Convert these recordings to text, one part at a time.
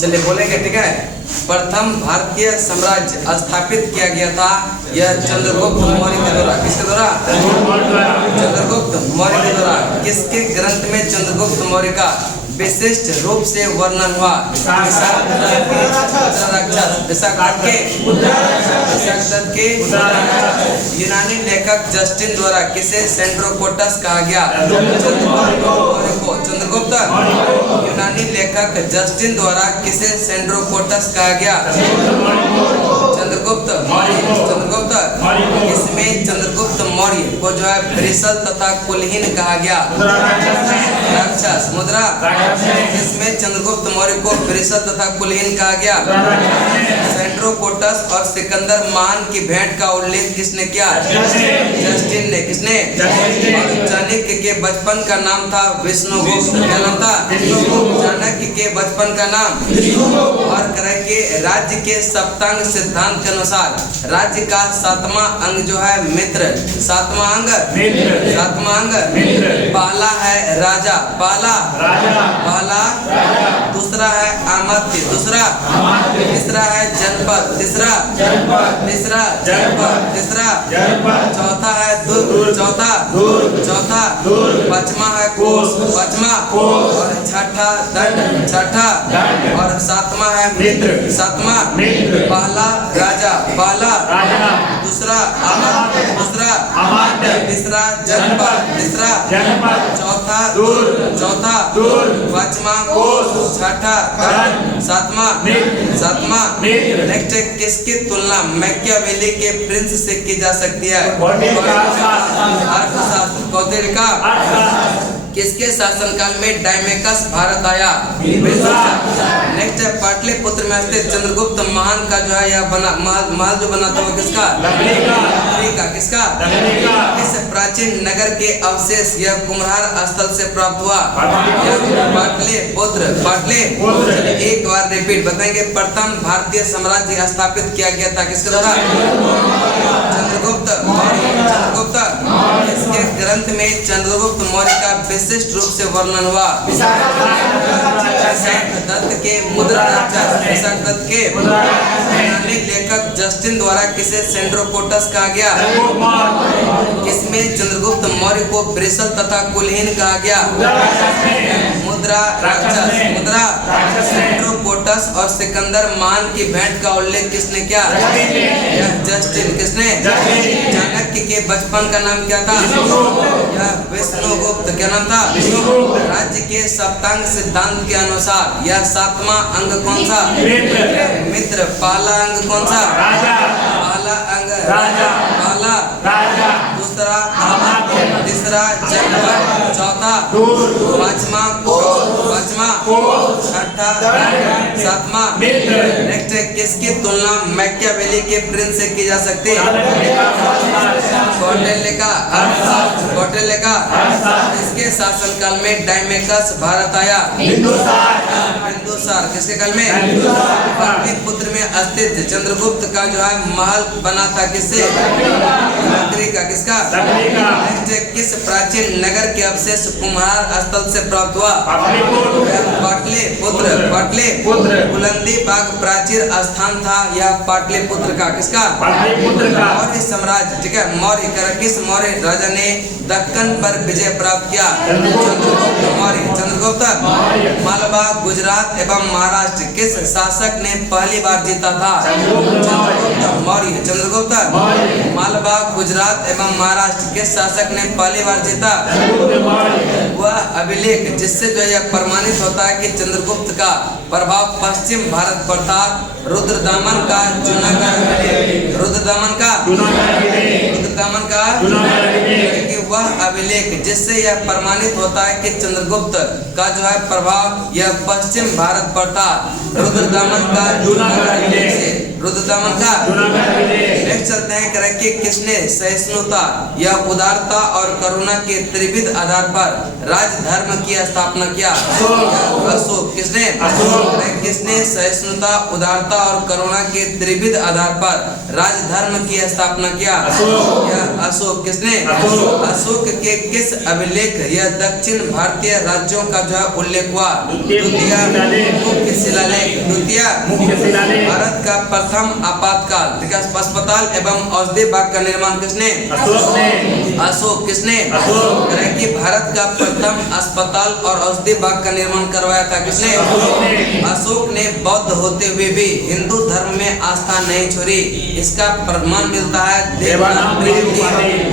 चलिए बोलेंगे, ठीक है। प्रथम भारतीय साम्राज्य स्थापित किया गया था यह चंद्रगुप्त मौर्य के द्वारा। किसके द्वारा? चंद्रगुप्त मौर्य के द्वारा। किसके ग्रंथ में चंद्रगुप्त मौर्य का विशिष्ट रूप से वर्णन हुआ? के यूनानी लेखक जस्टिन द्वारा किसे सेंड्रोकोटस कहा गया? चंद्रगुप्त यूनानी लेखक जस्टिन द्वारा किसे सेंड्रोकोटस कहा गया? चंद्रगुप्त मौर्य। चंद्रगुप्त इसमें चंद्रगुप्त मौर्य को जो है ब्रिसल तथा कुलहीन कहा गया। राक्षस मुद्रा। इसमें चंद्रगुप्त मौर्य को ब्रिसल तथा कुलहीन कहा गया। सेंड्रोकोटस और सिकंदर महान की भेंट का उल्लेख किसने किया? जस्टिन ने। किसने? चाणक्य के बचपन का नाम था विष्णुगुप्त। क्या नाम था? चाणक्य के बचपन का नाम। और करें कि राज्य के सप्तांग सिद्धांत के अनुसार राज्य का सातवां अंग जो है मित्र। सातवां अंग पहला है राजा। पहला दूसरा है अमात्य। दूसरा तीसरा है जनपद। तीसरा चौथा है दुर्ग। चौथा पांचवा है कोष। और छठा दंड। और सातवां है मित्र। पहला राजा। दूसरा अमात्य। तीसरा जनपद। चौथा पांचवा कोष। छठा दंड। सातवां नेक्स्ट है, किसकी तुलना मैकियावेली के प्रिंस से की जा सकती है? अर्थशास्त्र। कौटिल्य का। किसके शासनकाल में डायमेकस भारत आया? नेक्स्ट है, पाटलिपुत्र में स्थित चंद्रगुप्त महान का जो है यह महल जो बना था वो किसका? लकड़ी का। किसका? इस प्राचीन नगर के अवशेष यह कुम्हार स्थल से प्राप्त हुआ। पाटलिपुत्र। एक बार रिपीट बताएंगे। प्रथम भारतीय साम्राज्य स्थापित किया गया था किसके द्वारा? चंद्रगुप्त मौर्य। इसके ग्रंथ में चंद्रगुप्त मौर्य का विशिष्ट रूप से वर्णन हुआ। दत्त के मुद्रा लेखक जस्टिन द्वारा किसे सेंड्रोकोटस कहा गया? किसमें चंद्रगुप्त मौर्य को ब्रिसल तथा कुलहीन कहा गया? मुद्रा सेंड्रोकोटस और सिकंदर महान की भेंट का उल्लेख किसने किया? जस्टिन। किसने? चाणक्य के बचपन का नाम क्या था? विष्णुगुप्त। क्या नाम था? राज्य के सप्तांग सिद्धांत के अनुसार यह सातवां अंग कौन सा? मित्र। पहला अंग कौन सा? पहला अंग दूसरा अमात्य। तीसरा जनपद। चौथा पांचवा छठा सातवां नेक्स्ट है, किसकी तुलना मैकियावेली के प्रिंस से की जा सकती है? कौटिल्य का। इसके शासनकाल में डायमेकस भारत आया। बिंदुसार। किसके काल में? पाटलिपुत्र में स्थित चंद्रगुप्त का जो है महल बना था किससे? लकड़ी का। किसका? नेक्स्ट है, किस प्राचीन नगर के अवशेष कुम्हार स्थल से प्राप्त हुआ? पाटलिपुत्र। बुलंदी बाग प्राचीन स्थान था यह पाटलिपुत्र का। किसका? मौर्य साम्राज्य। ठीक है। मौर्य किस मौर्य राजा ने दक्कन पर विजय प्राप्त किया? चंद्रगुप्त मालवा, गुजरात एवं महाराष्ट्र किस शासक ने पहली बार जीता था? चंद्रगुप्त मालवा, गुजरात एवं महाराष्ट्र किस शासक ने पहली बार जीता? वह अभिलेख जिससे जो यह प्रमाणित होता है कि चंद्रगुप्त का प्रभाव पश्चिम भारत पर था। रुद्रदामन का वह अभिलेख जिससे यह प्रमाणित होता है कि चंद्रगुप्त का जो है प्रभाव यह पश्चिम भारत पर था। रुद्रदामन का नेक्स्ट चलते हैं कि किसने सहिष्णुता या उदारता और करुणा के त्रिविध आधार पर राजधर्म की स्थापना किया? अशोक। किसने? किसने सहिष्णुता, उदारता और करुणा के त्रिविध आधार पर राजधर्म की स्थापना किया? यह अशोक। किसने? अशोक के किस अभिलेख या दक्षिण भारतीय राज्यों का जो है उल्लेख हुआ? द्वितीय मुख्य शिलालेख। द्वितीय भारत का प्रथम आपातकाल अस्पताल एवं औषधि बाग का निर्माण किसने? अशोक। किसने? कि भारत का प्रथम अस्पताल और औषधि बाग का निर्माण करवाया था? किसने? अशोक ने बौद्ध होते हुए भी हिंदू धर्म में आस्था नहीं छोड़ी। इसका प्रमाण मिलता है देवनागरी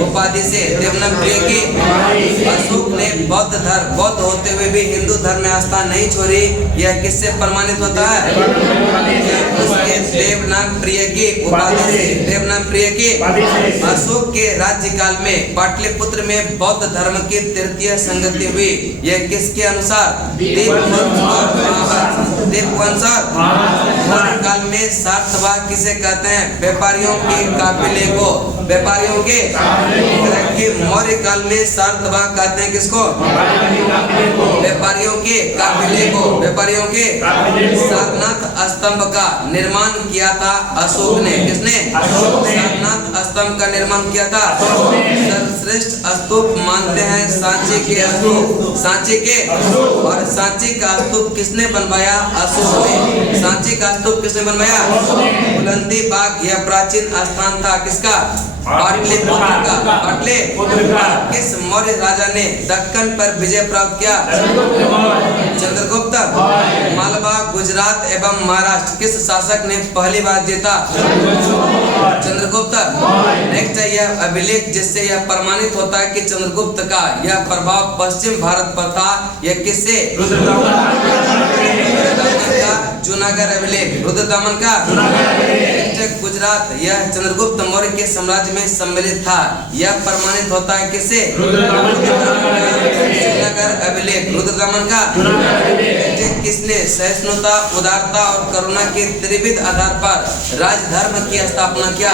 उपाधि से। देवनागरी की अशोक ने बौद्ध होते हुए भी हिंदू धर्म में आस्था नहीं छोड़ी, यह किससे प्रमाणित होता है? उसके देवनागरी की उपाधि से। देवनागरी की अशोक के राज्यकाल में पाटलिपुत्र में बौद्ध धर्म की तृतीय संगति हुई, यह किसके अनुसार? दीपवंश और काल में सार्थवाह किसे कहते हैं? व्यापारियों के काफिले को। व्यापारियों के मौर्य काल में सार्थवाह कहते हैं किसको? व्यापारियों के काफिले को। व्यापारियों के सारनाथ स्तंभ का निर्माण किया था अशोक ने। किसने? सारनाथ स्तंभ का निर्माण किया था। सर्वश्रेष्ठ स्तूप मानते हैं सांची के स्तूप। सांची के और सांची का स्तूप किसने बनवाया? अशोक ने। सांची का स्तूप किसने बनवाया? बुलंदी बाग यह प्राचीन स्थान था किसका? पाटलिपुत्र का। पाटलिपुत्र। किस मौर्य राजा ने दक्कन पर विजय प्राप्त किया? चंद्रगुप्त। मालवा, गुजरात एवं महाराष्ट्र किस शासक ने पहली बार जीता? चंद्रगुप्त। नेक्स्ट है यह अभिलेख जिससे यह प्रमाणित होता है कि चंद्रगुप्त का यह प्रभाव पश्चिम भारत पर था, यह किससे? जूनागढ़ अभिलेख। रुद्रदमन का गुजरात यह चंद्रगुप्त मौर्य के साम्राज्य में सम्मिलित था, यह प्रमाणित होता है किससे? जूनागढ़ अभिलेख। रुद्रदमन का किसने सहिष्णुता, उदारता और करुणा के त्रिविध आधार पर राजधर्म की स्थापना किया?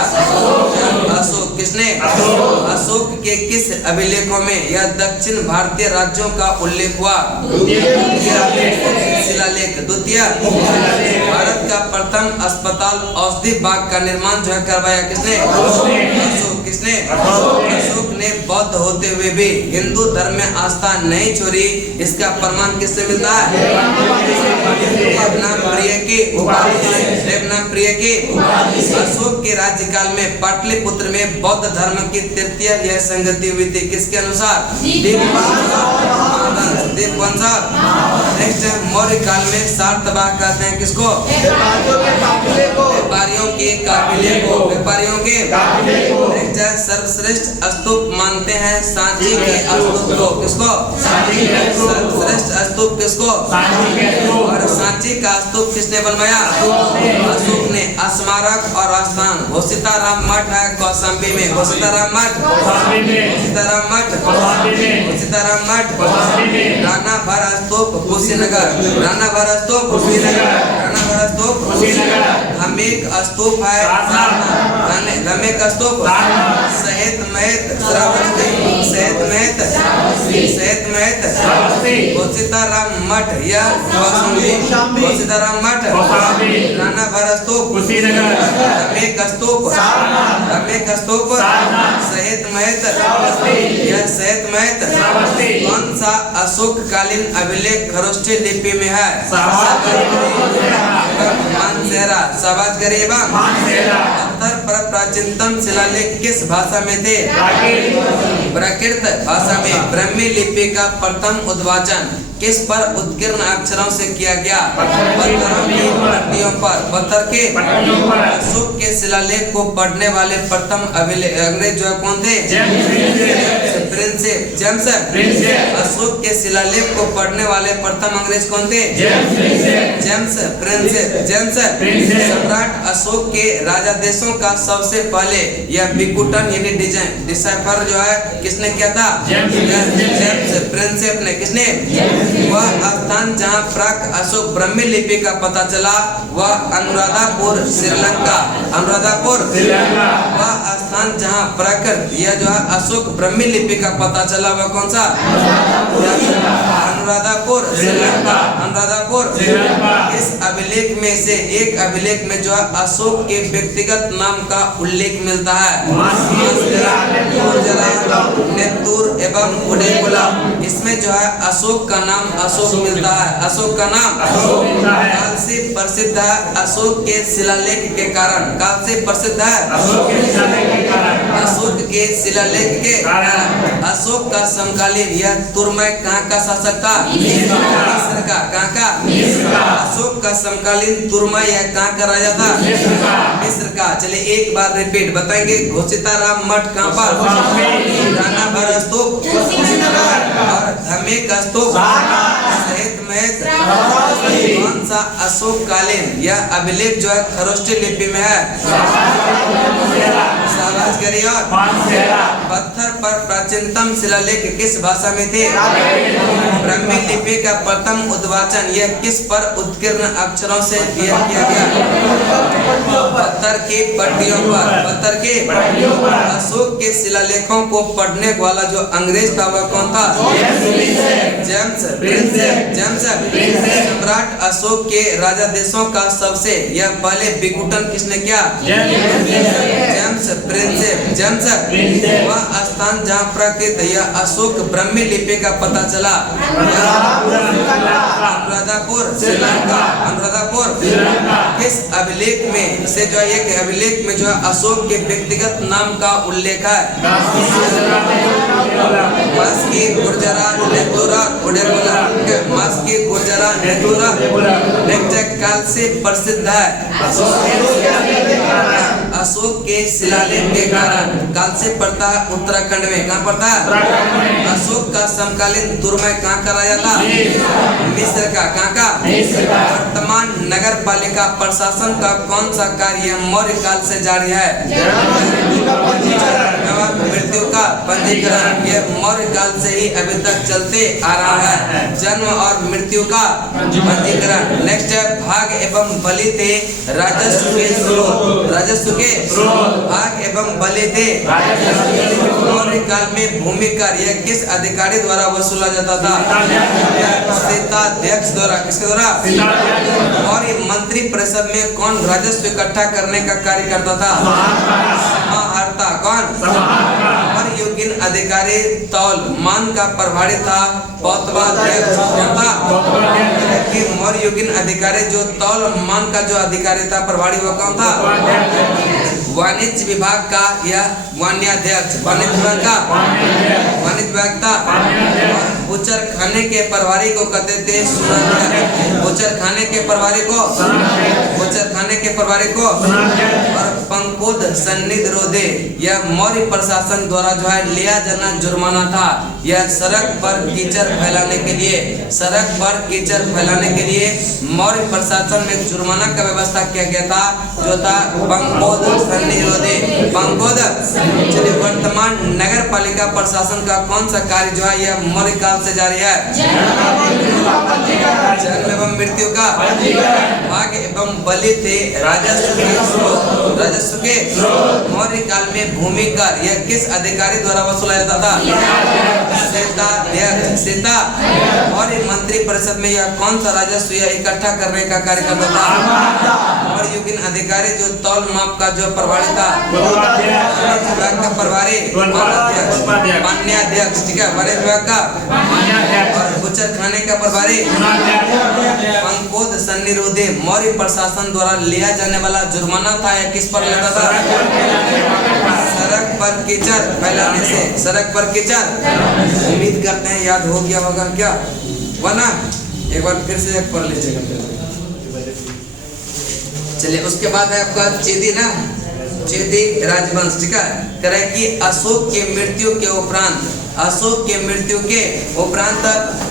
अशोक। किसने? अशोक के किस अभिलेखों में यह दक्षिण भारतीय राज्यों का उल्लेख हुआ? शिलालेख। द्वितीय भारत का प्रथम अस्पताल औषधि बाग का निर्माण जो है करवाया किसने? अशोक। किसने? अशोक ने बौद्ध होते हुए भी हिंदू धर्म में आस्था नहीं छोड़ी, इसका प्रमाण किससे मिलता है? देवनागरी की उपाधि से। देवनागरी की अशोक के राज्यकाल में पाटलिपुत्र में बौद्ध धर्म की तृतीय यह संगति हुई थी, किसके अनुसार? दीपवंश। नेक्स्ट है मौर्य काल में सार्थवाह कहते हैं किसको? व्यापारियों के काफिले को। व्यापारियों के। नेक्स्ट है सर्वश्रेष्ठ स्तूप मानते हैं सांची के स्तूप को। किसको? सर्वश्रेष्ठ स्तूप किसको? और सांची का स्तूप किसने बनवाया? अशोक ने। स्मारक और स्थान घोषिताराम मठ है कौशाम्बी में। घोषिताराम मठ। घोषिताराम मठ। घोषिताराम मठ। राणा भर स्तूप कुशीनगर। राणा भर स्तूप कुशीनगर। राणा भर स्तूप कुशीनगर। धमेक स्तूप है धमेक स्तूप सहित महत श्रावस्ती। सहित महत। सहित महत। घोषिताराम मठ यह कौशाम्बी। घोषिताराम मठ। राणा भर स्तूप कुशीनगर। धमेक स्तूप। धमेक स्तूप सहित महत यह सहित महत। कौन सा अशोक कालीन अभिलेख खरोष्ठी लिपि में है? मानसेरा। शाबाश एवं उत्तर पर प्राचीनतम शिलालेख किस भाषा में थे? प्राकृत भाषा में। ब्राह्मी लिपि का प्रथम उद्वाचन किस पर उत्कीर्ण अक्षरों से किया गया? पत्थरों की पट्टियों पर। पत्थर के। अशोक के शिलालेख को पढ़ने वाले प्रथम अंग्रेज जो कौन थे? प्रिंसेप। जेम्स। अशोक के शिलालेख को पढ़ने वाले प्रथम अंग्रेज कौन थे? James Prinsep. जेम्स। सम्राट अशोक के राजादेशों का सबसे पहले यह विकुटन यानी डिसाइफर जो है किसने किया था? जेम्स प्रिंसेप ने। किसने? वह स्थान जहाँ प्राक अशोक ब्राह्मी लिपि का पता चला वह अनुराधापुर श्रीलंका। अनुराधापुर। वह स्थान जहाँ प्राकृत यह जो है अशोक ब्राह्मी लिपि का पता चला वह कौन सा? अनुराधापुर श्रीलंका। अनुराधा इस अभिलेख में से एक अभिलेख में जो है अशोक के व्यक्तिगत नाम का उल्लेख मिलता है, नेतुर एवं उडेपुला। इसमें जो है अशोक का नाम अशोक मिलता है, अशोक का नाम काल से प्रसिद्ध है अशोक के शिलालेख के कारण, काल से प्रसिद्ध है अशोक के शिलालेख के कारण। अशोक का समकालीन यह तुर्मय कहाँ का शासक था? मिस्र का। कहाँ का? अशोक का समकालीन तुर्मय यह कहाँ का राजा था? मिस्र का। चलिए एक बार रिपीट बताएंगे। घोषिताराम मठ कहाँ पर? राणा भर स्तूप और धमे का स्तूप सहित में कौन सा अशोक कालीन यह अभिलेख जो है खरोष्टी लिपि में है? शाबाश करिए। और पत्थर पर प्राचीनतम शिलालेख किस भाषा में थे? ब्राह्मी लिपि का प्रथम उद्वाचन यह किस पर उत्कीर्ण अक्षरों से किया गया? पत्थर की पट्टियों पर। पत्थर के अशोक के शिलालेखों को पढ़ने वाला जो अंग्रेज था वह कौन था? James James. सम्राट अशोक के राजा देशों का सबसे यह पहले विघटन किसने किया? James Prinsep. जेम्स वह स्थान जहाँ प्राकृत यह अशोक ब्राह्मी लिपि का पता चला अनुराधापुर श्रीलंका। अनुराधापुर किस अभिलेख में से जो एक अभिलेख में जो है अशोक के व्यक्तिगत नाम का उल्लेख है? मस्की गुर्जरा नेतुरा उडेपुला। मस्की गुर्जरा नेतुरा काल से प्रसिद्ध है अशोक के शिलालेख के कारण। काल से पड़ता है उत्तराखंड में। कहाँ पड़ता है? अशोक का समकालीन तुर्मय कहाँ का राजा था? मिस्र का। कहाँ का? वर्तमान नगर पालिका प्रशासन का कौन सा कार्य मौर्य काल से जारी है? मृत्यु का पंजीकरण यह मौर्य काल से ही अभी तक चलते आ रहा है। जन्म और मृत्यु का पंजीकरण। नेक्स्ट है भाग एवं बलि थे राजस्व के स्रोत। राजस्व के भाग एवं बलि थे मौर्य काल में भूमि कर यह किस अधिकारी द्वारा वसूला जाता था? सीताध्यक्ष द्वारा। किसके द्वारा? मौर्य मंत्री परिषद में कौन राजस्व इकट्ठा करने का कार्य करता था? समाहर्ता। कौन? मौर्य युगीन अधिकारी तौल मान का प्रभारी था पौतवाध्यक्ष। मौर्य युगीन अधिकारी जो तौल मान का जो अधिकारी था प्रभारी वो कौन था? वाणिज्य विभाग का यह वाण्याध्यक्ष। वाणिज्य विभाग का वाणिज्य विभाग था। बुचर खाने के प्रभारी को कहते थे सुनाध्यक्ष। बुचर खाने के प्रभारी को बुचर खाने के प्रभारी को। और पंकोद सन्निध रोधे यह मौर्य प्रशासन द्वारा जो है लिया जाना जुर्माना था। यह सड़क पर कीचड़ फैलाने के लिए सड़क पर कीचड़ फैलाने के लिए मौर्य प्रशासन में जुर्माना का व्यवस्था किया गया था जो था पंकोद सन्निध रोधे। पंकोद। चलिए वर्तमान नगर पालिका प्रशासन का कौन सा कार्य जो है यह मौर्य काल से जारी है? जन्म एवं मृत्यु का भाग एवं बलि थे राजस्व के स्रोत। राजस्व के मौर्य काल में भूमि कर यह किस अधिकारी द्वारा वसूला जाता था? सीताध्यक्ष। सीता। मौर्य मंत्री परिषद में यह कौन सा राजस्व यह इकट्ठा करने का कार्य करता था? मौर्य युगीन अधिकारी जो तौल माप का जो प्रभारी था विभाग का प्रभारी मान्याध्यक्ष। ठीक है। वाणिज्य विभाग का और बुचर खाने का प्रभारी पंकोद सन्निरोधे मौर्य प्रशासन द्वारा लिया जाने वाला जुर्माना था यह किस पर लेता था? सड़क पर कीचड़ फैलाने से। सड़क पर कीचड़। उम्मीद करते हैं याद हो गया होगा क्या? वरना एक बार फिर से पढ़ लीजिएगा। चलिए उसके बाद है आपका चेदी ना चेदी राजवंश। ठीक है। करे कि अशोक के मृत्यु के उपरांत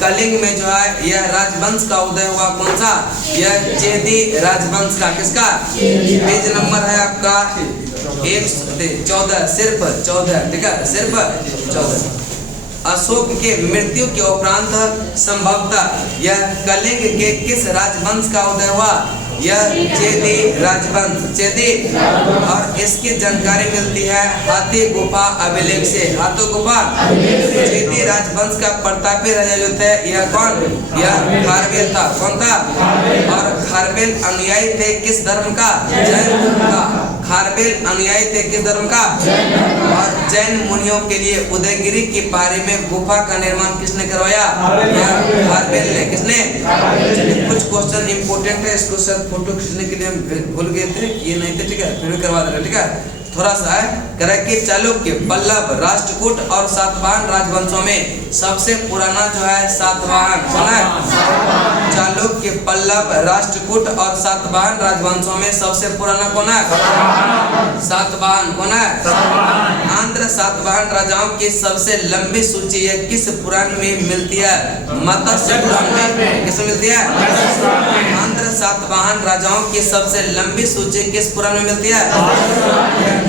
कलिंग में जो है यह राजवंश का उदय हुआ। कौन सा? यह चेदी राजवंश का। किसका? पेज नंबर है आपका 114 सिर्फ 14। ठीक है। सिर्फ 14। अशोक के मृत्यु के उपरांत संभवतः यह कलिंग के किस राजवंश का उदय हुआ? यह चेदी राजवंश, चेदी, और इसकी जानकारी मिलती है हाथी गुफा अभिलेख से। हाथी गुफा चेदी राजवंश का प्रतापी राजा जो थे यह कौन? यह खारवेल था। कौन था? और खारवेल अनुयायी थे किस धर्म का? जैन धर्म का। खारवेल अनुयायी थे किस धर्म का? और जैन मुनियों के लिए उदयगिरी की पहाड़ी में गुफा का निर्माण किसने करवाया? खारवेल ने। किसने? कुछ क्वेश्चन इंपोर्टेंट है, इसको सर फोटो खींचने के लिए हम भूल गए थे, ये नहीं थे, ठीक है, फिर भी करवा दे रहे, ठीक है। थोड़ा सा है करे कि चालुक्य, पल्लव, राष्ट्रकूट और सातवाहन राजवंशों में सबसे पुराना जो है सातवाहन कौन है? चालुक्य, पल्लव, राष्ट्रकूट और सातवाहन राजवंशों में सबसे पुराना कौन है? सातवाहन। कौन है? आंध्र सातवाहन राजाओं की सबसे लंबी सूची है किस पुराण में मिलती है? मत्स्य पुराण में। किस मिलती है? आंध्र सातवाहन राजाओं की सबसे लंबी सूची किस पुराण में मिलती है?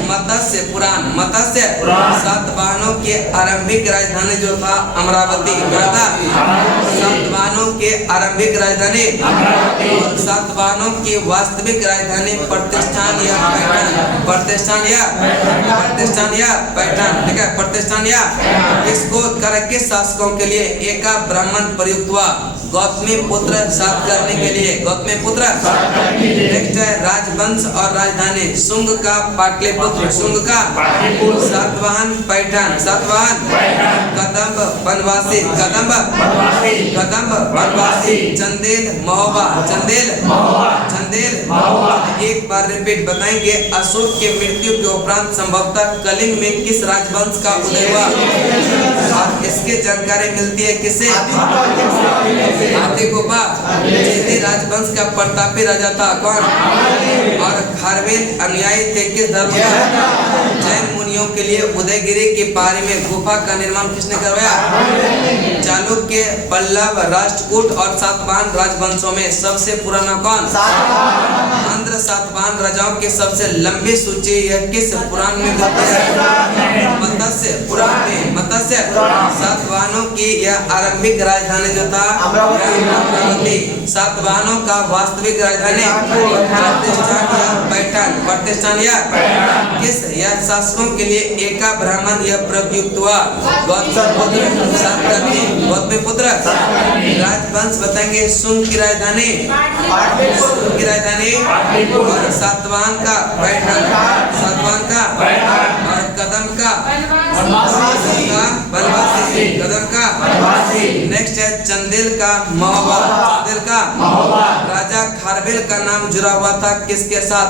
मत्स्य पुराण। मत्स्य सातवाहनों के आरंभिक राजधानी जो था अमरावती। क्या था? सातवाहनों के आरंभिक राजधानी, और सातवाहनों की वास्तविक राजधानी प्रतिष्ठान या पैठण। प्रतिष्ठान या प्रतिष्ठान या पैठण, ठीक है, प्रतिष्ठान या। इसको करके शासकों के लिए एका ब्राह्मण प्रयुक्त हुआ गौतमी पुत्र सात करने के लिए। गौतमी पुत्र। नेक्स्ट है राजवंश और राजधानी। शुंग का पाटलिपुत्र, शुंग का सातवाहन पैठण, सातवाहन कदम्ब बनवासी, कदम्ब कदम्ब बनवासी, चंदेल महोबा, चंदेल चंदेल। एक बार रिपीट बताएंगे। अशोक के मृत्यु के उपरांत संभवतः कलिंग में किस राजवंश का उदय हुआ? और इसकी जानकारी मिलती है किसे? हाथी गुफा चेदी राजवंश का प्रतापी राजा था। कौन? और खारवेल अनुयायी थे किस धर्म का? जैन मुनियों के लिए उदयगिरी की पहाड़ी में गुफा का निर्माण किसने करवाया? चालुक्य, पल्लव, राष्ट्रकूट और सातवाहन राजवंशों में सबसे पुराना कौन? आंध्र सातवाहन राजाओं की सबसे लंबी सूची यह किस पुराण में मिलती है? मत्स्य पुराण में। मत्स्य सातवाहनों की यह आरंभिक राजधानी जो था अमरावती। सातवाहनों का वास्तविक राजधानी प्रतिष्ठान या पैठण। प्रतिष्ठान या किस यह शासकों के लिए एका ब्राह्मण यह प्रयुक्त हुआ? गौतमीपुत्र सातकर्णी, गौतमीपुत्र। राजवंश बताएंगे। शुंग की राजधानी, शुंग की राजधानी, और सातवाहन का पैठण, सातवाहन का, और कदम का बनवासी, कदम का। नेक्स्ट है चंदेल का महोबा, चंदेल का। राजा खारवेल का नाम जुड़ा हुआ था किसके साथ?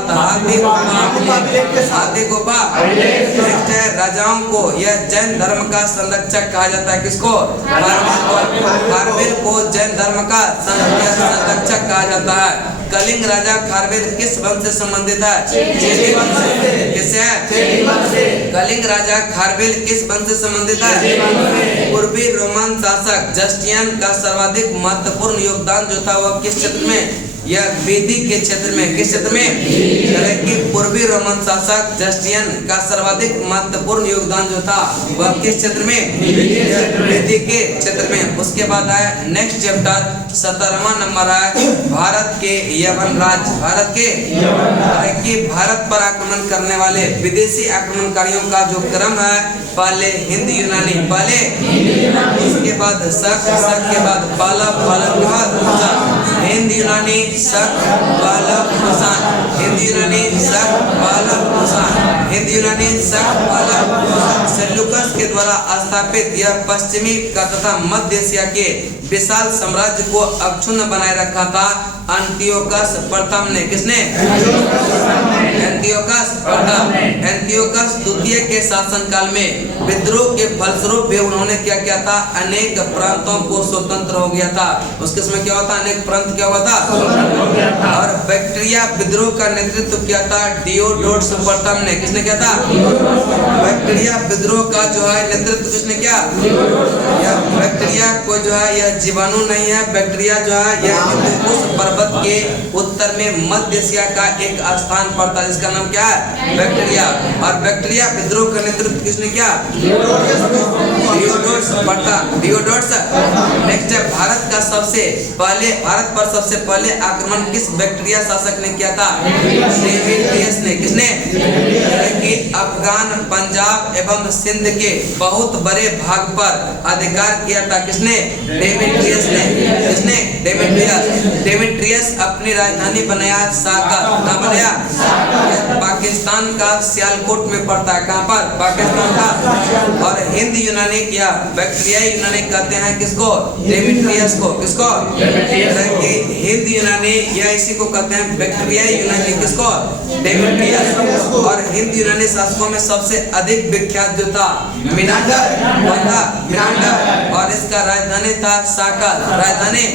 हाथी गुफा। नेक्स्ट है राजाओं को यह जैन धर्म का संरक्षक कहा जाता है। किसको? खारवेल को जैन धर्म का संरक्षक कहा जाता है। कलिंग राजा खारवेल किस वंश से संबंधित है? चेदी वंश से। किससे है? कलिंग राजा खारवेल किस वंश से संबंधित है? पूर्वी रोमन शासक जस्टियन का सर्वाधिक महत्वपूर्ण योगदान जो था वह किस क्षेत्र में? यह वेदी के क्षेत्र में। किस क्षेत्र में? कि पूर्वी रोमन शासक जस्टियन का सर्वाधिक महत्वपूर्ण योगदान जो था वह किस क्षेत्र में? वेदी के क्षेत्र में। उसके बाद है नेक्स्ट चैप्टर 17वां नंबर है भारत के यवन राज्य। भारत के कि भारत पर आक्रमण करने वाले विदेशी आक्रमणकारियों का जो क्रम है, पहले हिंद यूनानी, पहले उसके बाद शक, शक के बाद पालव, पालव के बाद हिंद यूनानी, शक, पालव, कुषाण, हिंद यूनानी, शक, पालव, कुषाण, हिंद यूनानी, शक, पालव, कुषाण। सेल्यूकस के द्वारा स्थापित यह पश्चिमी का तथा मध्य एशिया के विशाल साम्राज्य को अक्षुण्ण बनाए रखा था एंटियोकस प्रथम ने। किसने? एंटियोकस प्रथम। एंटियोकस द्वितीय के शासनकाल में विद्रोह के फलस्वरूप भी उन्होंने क्या किया था? अनेक प्रांतों को स्वतंत्र हो गया था। उसके समय क्या हुआ था? अनेक प्रांत क्या हुआ था? और बैक्टीरिया विद्रोह का नेतृत्व किया था डियोडोटस प्रथम ने। किसने किया था? बैक्टीरिया विद्रोह का जो है नेतृत्व किसने किया? यह बैक्टीरिया को जो है यह जीवाणु नहीं है, बैक्टीरिया जो है यह उस पर्वत के उत्तर में मध्य एशिया का एक स्थान पड़ता है जिसका नाम क्या है? बैक्टीरिया। और बैक्टीरिया विद्रोह का नेतृत्व किसने किया? डियोडोटस प्रथम। डियोडोटस। नेक्स्ट है भारत पर सबसे पहले आक्रमण किस बैक्टीरिया शासक ने किया था? डेमेट्रियस ने। किसने? कि अफगान, पंजाब एवं सिंध के बहुत बड़े भाग पर अधिकार किया था। किसने? डेमेट्रियस ने। किसने? डेमेट्रियस। डेमेट्रियस अपनी राजधानी बनाया साकर। कहाँ बनाया? पाकिस्तान का सियालकोट में पड़ता है। कहाँ पर? पाकिस्तान का। और हिंद यूनानी क्या? बैक्टीरियाई यूनानी कहते हैं किसको? डेमेट्रियस को। किसको? हिंद यूनानी या इसी को कहते हैं बैक्टीरियाई यूनानी। किसको? डेमेट्रियस। और हिंद यूनानी शासकों में सबसे अधिक विख्यात जो था मिनांडर। कौन था? मिनांडर। और इसका राजधानी था साकर। राजधानी।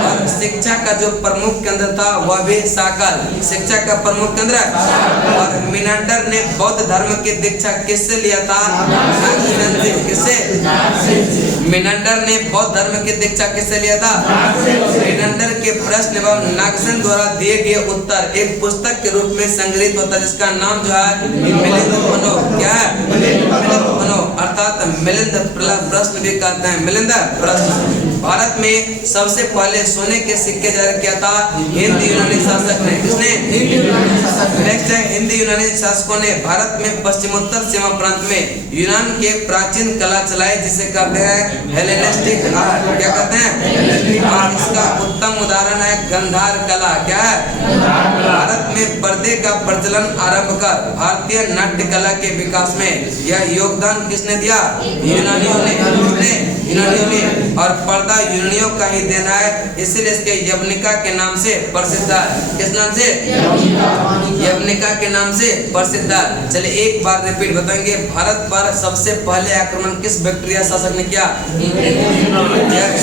और शिक्षा का जो प्रमुख केंद्र था वह भी साकर। शिक्षा का प्रमुख केंद्र। और मिनांडर ने बौद्ध धर्म की दीक्षा किससे लिया था? नागसेन से। किससे? मिनांडर ने बौद्ध धर्म की दीक्षा किससे लिया था? मिनांडर के प्रश्न एवं नागसेन द्वारा दिए गए उत्तर एक पुस्तक के रूप में संग्रहित होता है जिसका नाम जो है मिलिंद मनो। क्या है? मिलिंद मनो अर्थात मिलिंद प्रश्न भी कहते हैं। मिलिंद प्रश्न। भारत में सबसे पहले सोने के सिक्के जारी किया था हिंद यूनानी शासक ने। किसने? नेक्स्ट है हिंद यूनानी शासकों ने भारत में पश्चिमोत्तर सीमा प्रांत में यूनान के प्राचीन कला चलाई जिसे कहते हैं हेलेनिस्टिक आर्ट। क्या कहते हैं? और इसका उत्तम उदाहरण है गंधार कला। क्या है? भारत में पर्दे का प्रचलन आरंभ कर भारतीय नाट्य कला के विकास में यह योगदान किसने दिया? यूनानियों ने। किसने? यूनानियों ने। और पर्दा यूनानियों का ही देना है, इसीलिए इसके यवनिका के नाम से प्रसिद्ध है। किस नाम से? यवनिका के नाम से प्रसिद्ध है। चलिए एक बार रिपीट बताएंगे। भारत पर सबसे पहले आक्रमण किस बैक्टीरिया शासक ने किया?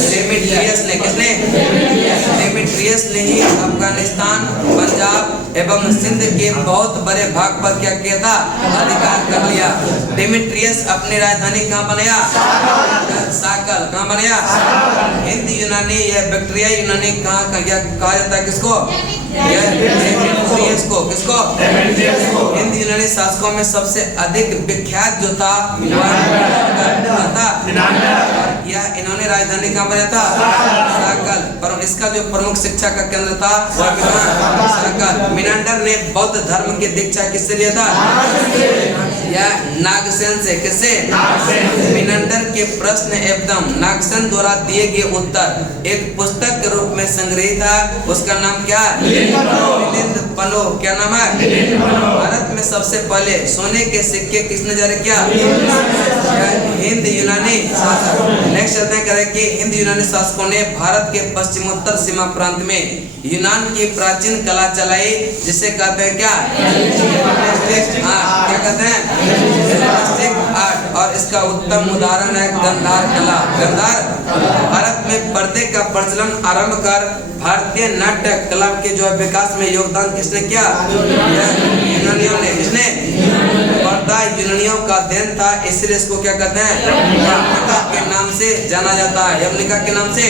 डेमेट्रियस ने। किसने? डेमेट्रियस ने ही अफगानिस्तान, पंजाब एवं सिंध के बहुत बड़े भाग पर क्या किया था? अधिकार कर लिया। डेमेट्रियस अपनी राजधानी कहाँ बनाया? साकर। कहाँ बनाया? हिंद यूनानी या बैक्टीरिया यूनानी कहाँ कहा जाता है? किसको? डेमेट्रियस को। किसको? हिंद यूनानी शासकों में सबसे अधिक विख्यात जो था यह इन्होंने राजधानी कहाँ बनाया था? साकर। पर इसका जो प्रमुख शिक्षा का केंद्र था वह साकर। मिनांडर ने बौद्ध धर्म की दीक्षा किससे लिया था? यह नागसेन से। किससे? मिनांडर के प्रश्न एवं नागसेन द्वारा दिए गए उत्तर एक पुस्तक के रूप में संग्रहित है। उसका नाम क्या है? मिलिंद मनो। क्या नाम है? भारत में सबसे पहले सोने के सिक्के किसने जारी किया? हिंद यूनानी शासक। नेक्स्ट चलते हैं कि हिंद यूनानी शासकों ने भारत के पश्चिमोत्तर सीमा प्रांत में यूनान की प्राचीन कला चलाई जिसे कहते हैं क्या? क्या कहते हैं? Hellenistic art. और इसका उत्तम उदाहरण है गंधार कला। गंधार। भारत में पर्दे का प्रचलन आरंभ कर भारतीय नाट्य कला के जो विकास में योगदान किसने किया? यूनानियों ने। किसने? पर्दा यूनानियों का देन था, इसलिए इसको क्या कहते हैं? यवनिका के नाम से जाना जाता है। यवनिका के नाम से।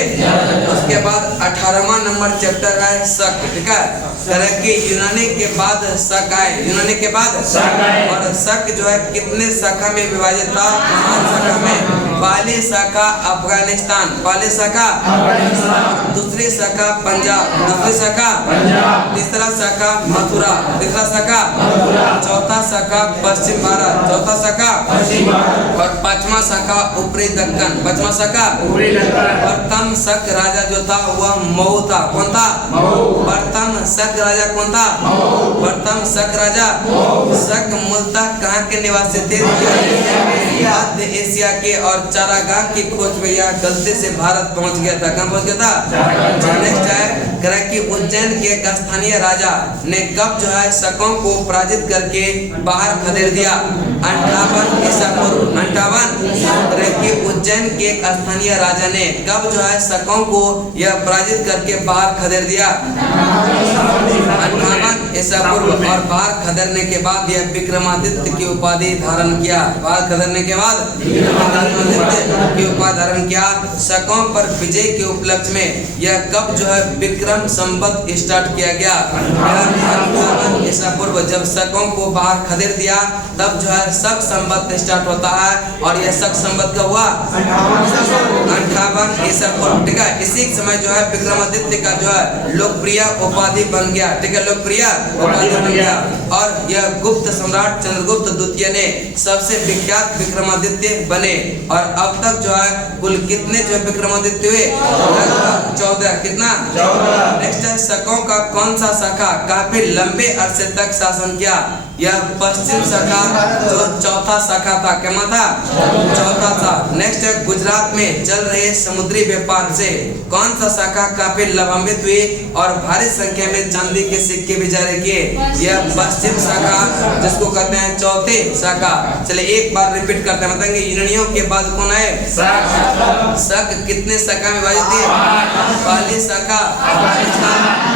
उसके बाद 18वां नंबर चैप्टर है शक। ठीक है? तरह की यूनानी के बाद शक आए। यूनानी के बाद और शक जो है कितने शाखा में विभाजित था? 5 शाखा में। पहली शाखा अफगानिस्तान। पहली शाखा। दूसरी शाखा पंजाब। दूसरी शाखा। तीसरा शाखा मथुरा। तीसरा शाखा। चौथा शाखा पश्चिम भारत। चौथा शाखा। और 5वां शाखा ऊपरी दक्कन। 5वां शाखा। प्रथम शक राजा जो था वह मऊ था। कौन था? प्रथम शक राजा कौन था? प्रथम शक राजा। शक मूलतः कहाँ के निवासी थे? मध्य एशिया के। और चारागाह की खोज में यह गलती से भारत पहुंच गया था। कहाँ पहुंच गया था? नेक्स्ट है कि उज्जैन के एक स्थानीय राजा ने कब जो है शकों को पराजित करके बाहर खदेड़ दिया? 58 ईसा पूर्व। 58 कि उज्जैन के एक स्थानीय राजा ने कब जो है शकों को यह पराजित करके बाहर खदेड़ दिया? 58 ईसा पूर्व और बाहर खदेड़ने के बाद यह विक्रमादित्य की उपाधि धारण किया। बाहर खदेड़ने के बाद विक्रमादित्य की उपाधि धारण किया। शकों पर विजय के उपलक्ष्य में यह कब जो है विक्रम संवत स्टार्ट किया गया। ईसा पूर्व जब शकों को बाहर खदेड़ दिया तब जो है शक संवत स्टार्ट होता है और यह शक संवत का हुआ 58 ईसा पूर्व। ठीक है, इसी समय जो है विक्रमादित्य का जो है लोकप्रिय उपाधि बन गया। ठीक है, लोकप्रिय उपाधि बन गया और यह गुप्त सम्राट चंद्रगुप्त द्वितीय ने सबसे विख्यात विक्रमादित्य बने। और अब तक जो है कुल कितने जो विक्रमादित्य हुए? 14। कितना? 14। नेक्स्ट है, शकों का कौन सा शाखा काफी लंबे अरसे तक शासन किया? यह पश्चिम शाखा जो चौथा शाखा था। क्या था? चौथा था। नेक्स्ट है, गुजरात में चल रहे समुद्री व्यापार से कौन सा शाखा काफी लाभान्वित हुई और भारी संख्या में चांदी के सिक्के भी जारी किए? यह पश्चिम शाखा जिसको कहते हैं चौथे शाखा। चलिए एक बार रिपीट करते हैं, बताएंगे यूनानियों के बाद कौन है? शक कितने शाखा में विभाजित है? पहली शाखा,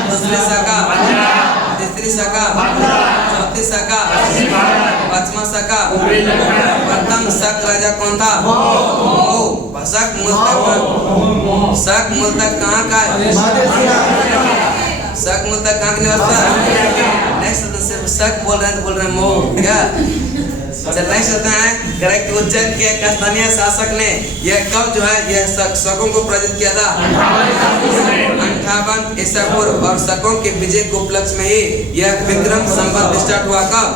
दूसरी शाखा, तीसरी शाखा, चौथी शाखा, पांचवा शाखा। प्रथम शक राजा कौन था? शक मूलतः कहाँ का है? शक मूलतः कहाँ का निवास था? नेक्स्ट सिर्फ शक बोल रहे हैं तो बोल रहे हैं मो। क्या नेक्स्ट होता है करेक्ट। उज्जैन के एक स्थानीय शासक ने यह कब जो है यह शकों को पराजित किया था? 58 ईसा पूर्व। और शकों के विजय के उपलक्ष्य में ही यह विक्रम संवत स्टार्ट हुआ कब?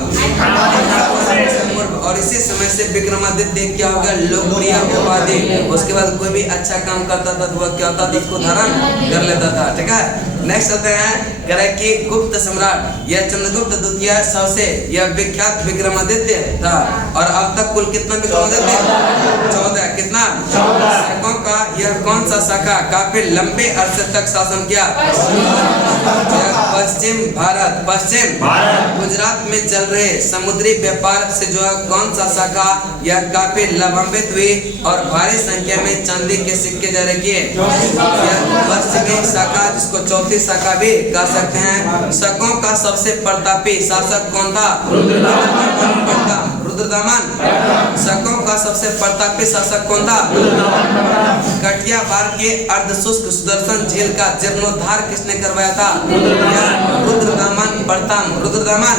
58 ईसा पूर्व। और इसी समय से विक्रमादित्य क्या हो गया? लोकप्रिय उपाधि। उसके बाद कोई भी अच्छा काम करता था तो वह क्या होता था? उसको धारण कर लेता था। ठीक है, नेक्स्ट होते हैं करेक्ट कि गुप्त सम्राट यह चंद्रगुप्त द्वितीय सबसे यह विख्यात विक्रमादित्य था। और अब तक कुल कितना विक्रमादित्य? 14। कितना? 14। शकों का यह कौन सा शाखा काफी लंबे अरसे तक शासन किया? पश्चिम भारत। पश्चिम भारत। गुजरात में चल रहे समुद्री व्यापार से जो है कौन सा शाखा यह काफी लाभान्वित हुई और भारी संख्या में चांदी के सिक्के जारी किए? यह पश्चिमी शाखा जिसको चौथी शाखा भी कह सकते हैं। शकों का सबसे प्रतापी शासक कौन था? रुद्रदमन। शकों का सबसे प्रतापी शासक कौन था? कटियावार के अर्धशुष्क सुदर्शन झील का जीर्णोद्धार किसने करवाया था? रुद्रदमन प्रथम। रुद्रदमन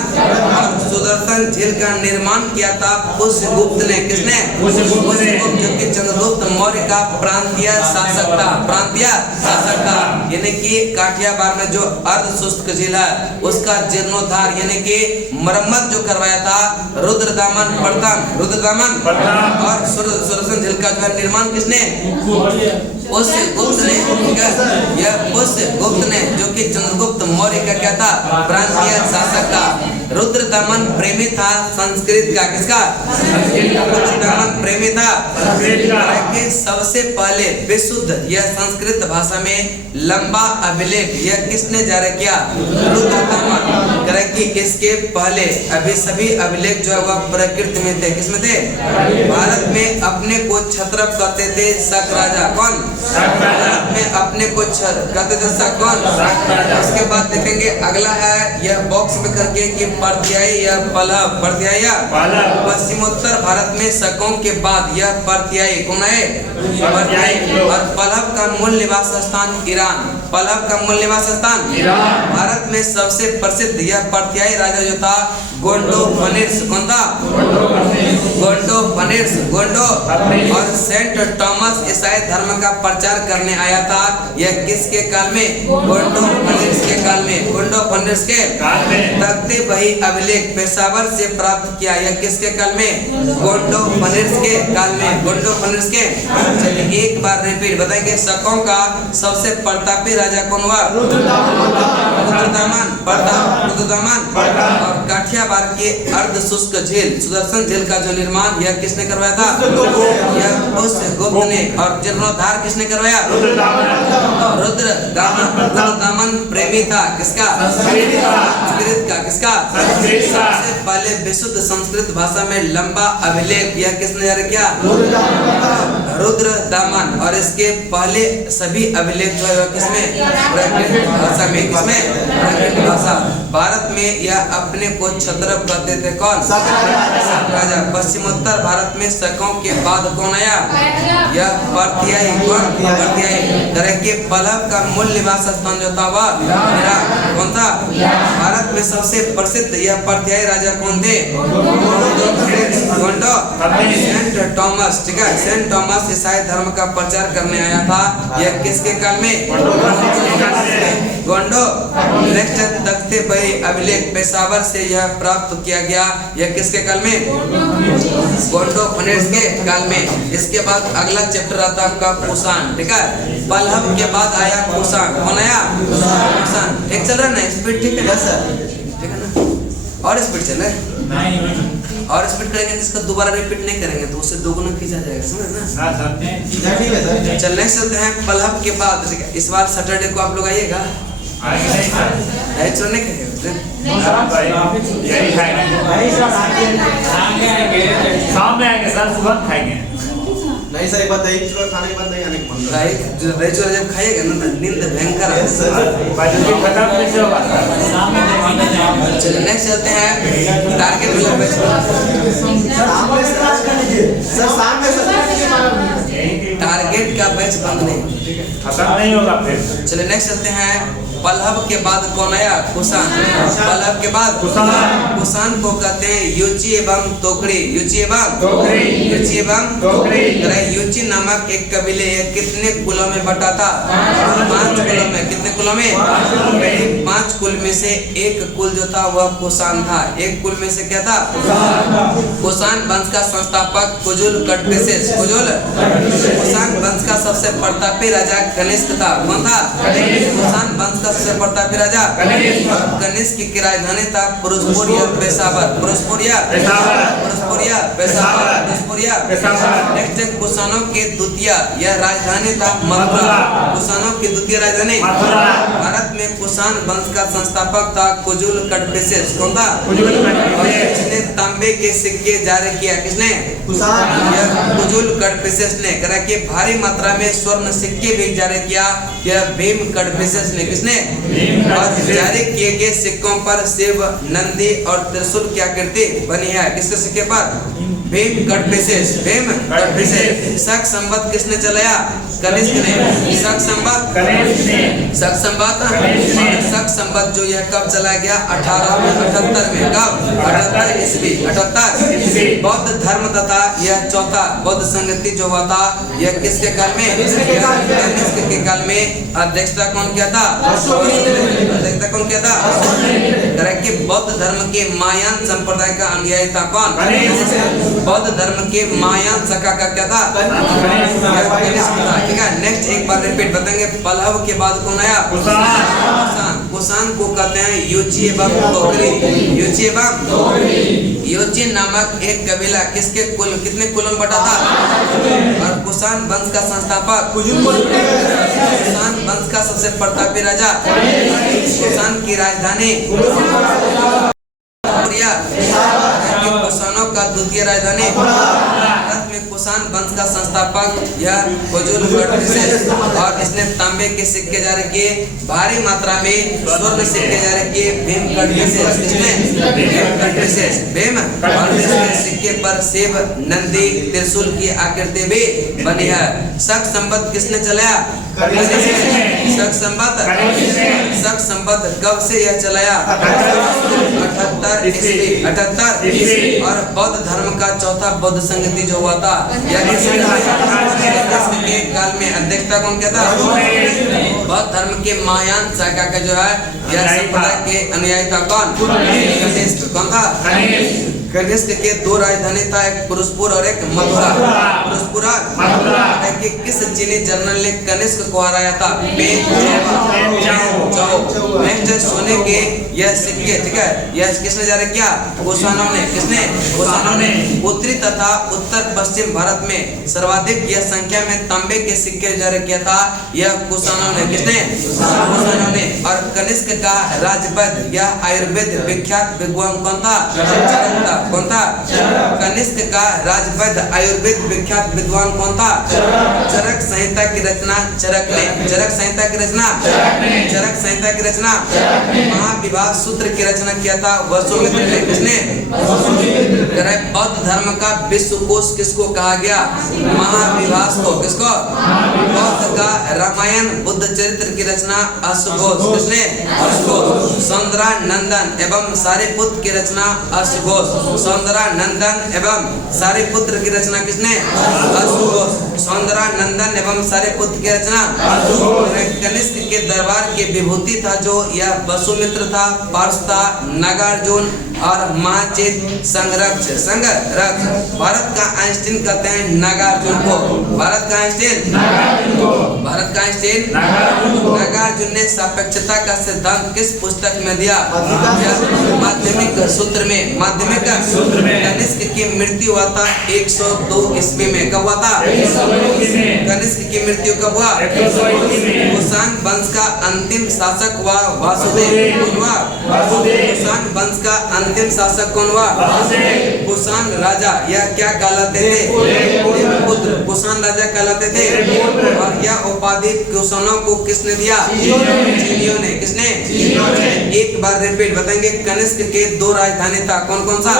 और सुदर्शन झील का निर्माण किया था पुष्यगुप्त ने। किसने? पुष्यगुप्त, जबकि चंद्रगुप्त मौर्य का प्रांतीय शासक था। प्रांतीय शासक था, यानी कि काठियावाड़ में जो अर्धशुष्क झील है उसका जीर्णोद्धार यानी कि मरम्मत जो करवाया था रुद्रदमन प्रथम। रुद्रदमन और सुदर्शन झील का जो निर्माण किसने? पुष्यगुप्त ने। यह पुष्यगुप्त ने जो कि चंद्रगुप्त मौर्य का क्या था? प्रांतीय शासक था। रुद्रदमन प्रेमी था संस्कृत का। किसका? रुद्रदमन प्रेमी था कि सबसे पहले विशुद्ध यह संस्कृत भाषा में लंबा अभिलेख यह किसने जारी किया? रुद्रदमन। कि इसके पहले अभी सभी अभिलेख जो है वह प्रकृति में थे। किसमें थे? भारत में अपने को छत्रप कहते थे शक राजा। कौन? भारत में अपने को कहते थे शक। कौन? उसके बाद देखेंगे अगला है यह बॉक्स में करके कि पर्यायी या पल्लव। पर्यायी पश्चिमोत्तर भारत में शकों के बाद यह पर्यायी कौन है? पर्यायी। और पल्लव का मूल निवास स्थान ईरान। पल्लव का मूल निवास स्थान भारत में सबसे प्रसिद्ध यह पर्यायी राजा जो था गोंडोफनिर्स। कौन था? गोंडोफनिर्स। गोंडो और सेंट थॉमस ईसाई धर्म का प्रचार करने आया था। यह किसके काल में? गोंडोफनिर्स के काल में। गोंडोफनिर्स के तख्ते बही अभिलेख पेशावर से प्राप्त किया। यह किसके काल में? गोंडोफनिर्स के काल में। गोंडोफनिर्स के। चलिए एक बार रिपीट बताएंगे शकों का सबसे प्रतापी राजा कौन हुआ? रुद्रदमन प्रथम। रुद्रदमन और काठियावाड़ के अर्धशुष्क झील सुदर्शन झील का जो निर्माण यह किसने करवाया था? यह पुष्यगुप्त ने। और जीर्णोद्धार किसने करवाया? रुद्रदमन प्रेमी था। किसका? संस्कृत का। किसका? सबसे पहले विशुद्ध संस्कृत भाषा में लंबा अभिलेख यह किसने जारी किया? रुद्रदमन। और इसके पहले सभी अभिलेख जो है किसमें? भाषा में। किसमें? प्राचीन भाषा। भारत में यह अपने को क्षत्रप कहते थे कौन? राजा। पश्चिमोत्तर भारत में शकों के बाद कौन आया? यह पार्थियाई। कौन? पार्थियाई। के पल्लव का मूल निवास स्थान जो था वह कौन था? भारत में सबसे प्रसिद्ध यह पार्थियाई राजा कौन थे? गोंडो। सेंट थॉमस, ठीक है, सेंट थॉमस ईसाई धर्म का प्रचार करने आया था। यह किसके काल में? गोंडो। नेक्स्ट तख्ते बही अभिलेख पेशावर से यह प्राप्त किया गया। यह किसके काल में? गोंडो खनिज के काल में। इसके बाद अगला चैप्टर आता है आपका कुषाण, ठीक है। पल्लव के बाद आया कुषाण। कौन आया? कुषाण। ठीक चल रहा है ना? स्पीड ठीक है सर? ठीक है ना? और स्पीड चल रहा है? और स्पीड करेंगे जिसका दोबारा रिपीट नहीं करेंगे तो उससे दोगुना खींचा जाएगा, समझ ना? चलने चलते हैं पल्लव के बाद, ठीक है। इस बार सैटरडे को आप लोग आइएगा। नहीं शाम में आएंगे सर, सुबह खाएंगे। नहीं सर, एक बार दही चूड़ा खाने के बाद नहीं आने को मन दही चूड़ा जब खाइएगा ना तो नींद भयंकर है। चलिए नेक्स्ट चलते हैं टारगेट वाला बैच। टारगेट का बैच बंद नहीं, खत्म नहीं होगा फिर। चलिए नेक्स्ट चलते हैं पल्लव के बाद कौन आया? कुषाण। पल्लव के बाद कुषाण को कहते हैं युचि एवं तोकड़ी। युचि एवं तोकड़ी। युचि नामक एक कबीले कितने कुलों में बटा था? 5 कुलों में। कितने कुलों में? 5 कुल में से एक कुल जो था वह कुषाण था। एक कुल में से क्या था? कुषाण वंश का संस्थापक कुजुल कटपेसेस। कुषाण वंश का सबसे प्रतापी राजा कनिष्क था। कौन था? कुषाण वंश का सबसे प्रतापी राजा कनिष्क की राजधानी था पुरुषपुर या पेशावर। नेक्स्ट कुषाणों के द्वितीय यह राजधानी था मथुरा। कुषाणों की द्वितीय राजधानी भारत में कुषाण वंश का संस्थापक था कुजुल कटपेसेस। कौन था? जिसने तांबे के सिक्के जारी किया। किसने? कुजुल कटपेसेस ने। करा के भारी मात्रा में स्वर्ण सिक्के भी जारी किया। यह भीम कटपेसेस ने। किसने? और जारी किए गए सिक्कों पर शिव, नंदी और त्रिशूल की आकृति बनी है। किसके सिक्के पर? भीम कटपेसेस। शक संवत किसने चलाया? कनिष्क ने। शक संवत जो यह कब चलाया गया? 1878 में। कब? 78 ईस्वी। बौद्ध धर्म तथा यह चौथा बौद्ध संगति जो हुआ था यह किसके काल में? कनिष्क के काल में। अध्यक्षता कौन किया था? अध्यक्षता कौन किया था? बौद्ध धर्म के महायान संप्रदाय का अनुयायी था कौन? बौद्ध धर्म के महायान शाखा का क्या था? ठीक है। नेक्स्ट एक बार रिपीट बताएंगे। पल्लव के बाद कौन आया? कुषाण को कहते हैं युचि एवं तोकड़ी। युचि नामक एक कबीला किसके कुल कितने कुलों में बटा था? और कुषाण वंश का संस्थापक कुषाण वंश का सबसे प्रतापी राजा कुषाण की राजधानी कुषाणों का द्वितीय राजधानी भारत में कुषाण वंश का संस्थापक यह कुजुल कटपेसेस और इसने तांबे के सिक्के जारी किए। भारी मात्रा में स्वर्ण सिक्के जारी किए। भीम कटपेसेस। भीम कटपेसेस सिक्के पर शिव, नंदी, त्रिशूल की आकृति भी बनी है। शक संवत किसने चलाया? शक संवत कब से यह चलाया? 78 ईस्वी। और बौद्ध धर्म का चौथा बौद्ध संगति जो हुआ था यह के काल में। अध्यक्षता कौन किया था? बौद्ध धर्म के महायान शाखा का जो है यह संप्रदाय के अनुयायी था कौन? कनिष्क। कौन था? कनिष्क के 2 राजधानी था, एक पुरुषपुर और एक मथुरा। पुरुषपुर कि किस चीनी जनरल ने कनिष्क को हराया था? नेक्स्ट सोने के यह सिक्के, ठीक है, यह किसने जारी किया? कुषाणों ने। किसने? कुषाणों ने। उत्तरी तथा उत्तर पश्चिम भारत में सर्वाधिक यह संख्या में तांबे के सिक्के जारी किया था यह कुषाणों ने। किसने? कुषाणों ने। और कनिष्क का राजवैद्य यह आयुर्वेद विख्यात विद्वान कौन था? कौन था? कनिष्क का राजवैद्य आयुर्वेद विख्यात विद्वान कौन था? चरक संहिता की रचना चरक ने। चरक संहिता की रचना महाविवाह सूत्र की रचना किया था वसुमित्र ने। किसने? बौद्ध धर्म का विश्वकोश किसको कहा गया? महाविभास को। किसको? बौद्ध का रामायण बुद्ध चरित्र की रचना अश्वघोष। किसने? अश्वघोष। सौंदरानंदन एवं सारिपुत्र की रचना अश्वघोष। सौंदरानंदन एवं सारिपुत्र की रचना किसने? अश्वघोष। सौंदरानंदन एवं सारिपुत्र की रचना अश्वघोष। कनिष्क के दरबार के विभूति था जो यह वसुमित्र था, पार्श था, नागार्जुन और महाचेत संरक्ष। भारत का आइंस्टीन कहते हैं नागार्जुन को। भारत का आइंस्टीन नागार्जुन ने सापेक्षता का सिद्धांत किस पुस्तक में दिया? माध्यमिक सूत्र में। कनिष्क की मृत्यु हुआ था 102 ईस्वी में। कब हुआ था? कनिष्क की मृत्यु कब हुआ? कुषाण वंश का अंतिम शासक हुआ वासुदेव। कौन हुआ? कुषाण वंश का अंतिम शासक कौन हुआ? कुषाण राजा। यह क्या कहलाते थे? देवपुत्र। कुषाण राजा कहलाते थे। और यह उपाधि कुषाणों को किसने दिया? चीनियों ने। किसने? एक बार रिपीट बताएंगे। कनिष्क के 2 राजधानी था। कौन कौन सा?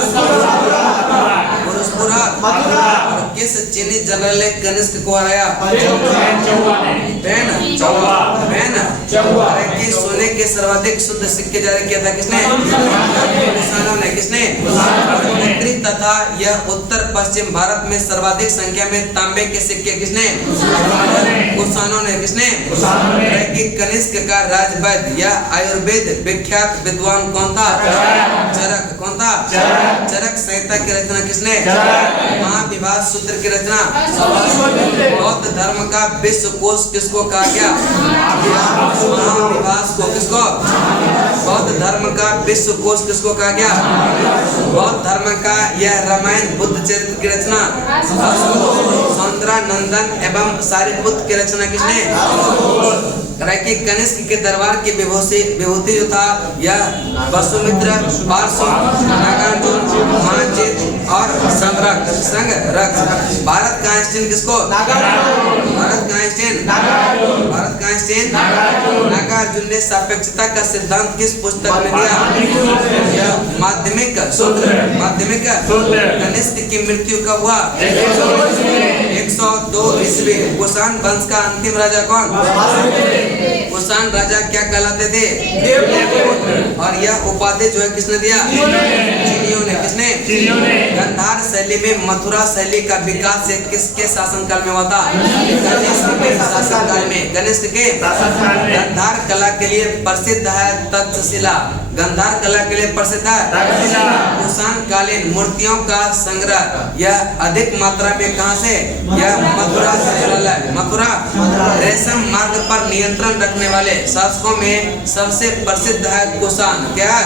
किस चीनी जनरल ने कनिष्क को हराया? सोने के सर्वाधिक शुद्ध सिक्के जारी किया था। किसने? कुषाणों ने। किसने? उत्तरी तथा यह उत्तर पश्चिम भारत में सर्वाधिक संख्या में तांबे के सिक्के किसने? कुषाणों ने। किसने? कनिष्क का राजवैद्य या आयुर्वेद विख्यात विद्वान कौन था? चरक। कौन था? चरक संहिता की रचना किसने? महाविभास सूत्र की रचना। बौद्ध धर्म का विश्वकोश किसको कहा गया? महाविभास को। किसको? बौद्ध धर्म का विश्वकोश किसको कहा गया? बौद्ध धर्म का यह रामायण बुद्ध चरित्र की रचना। सौंदरानंदन एवं सारिपुत्र की रचना किसने? कनिष्क के दरबार की विभूति जो था यह वसुमित्र, पार्श, नागार्जुन, महाचेत और संरक्ष। भारत का आइंस्टीन किसको? भारत का आइंस्टीन नागार्जुन ने सापेक्षता का सिद्धांत किस पुस्तक में दिया? माध्यमिक सूत्र। कनिष्क की मृत्यु कब हुआ? 102 ईस्वी। कुषाण वंश का अंतिम राजा कौन? कुषाण राजा क्या कहलाते थे? और यह उपाधि जो है किसने दिया? चीनियों ने। किसने? गंधार शैली में मथुरा शैली का विकास किसके शासनकाल में हुआ था? कनिष्क के शासनकाल में। कनिष्क के गंधार कला के लिए प्रसिद्ध है तक्षशिला। गंधार कला के लिए प्रसिद्ध है कुषाण कालीन मूर्तियों का संग्रह यह अधिक मात्रा में कहां से? यह मथुरा से मिला है। मथुरा। रेशम मार्ग पर नियंत्रण रखने वाले शासकों में सबसे प्रसिद्ध है कुषाण। क्या है?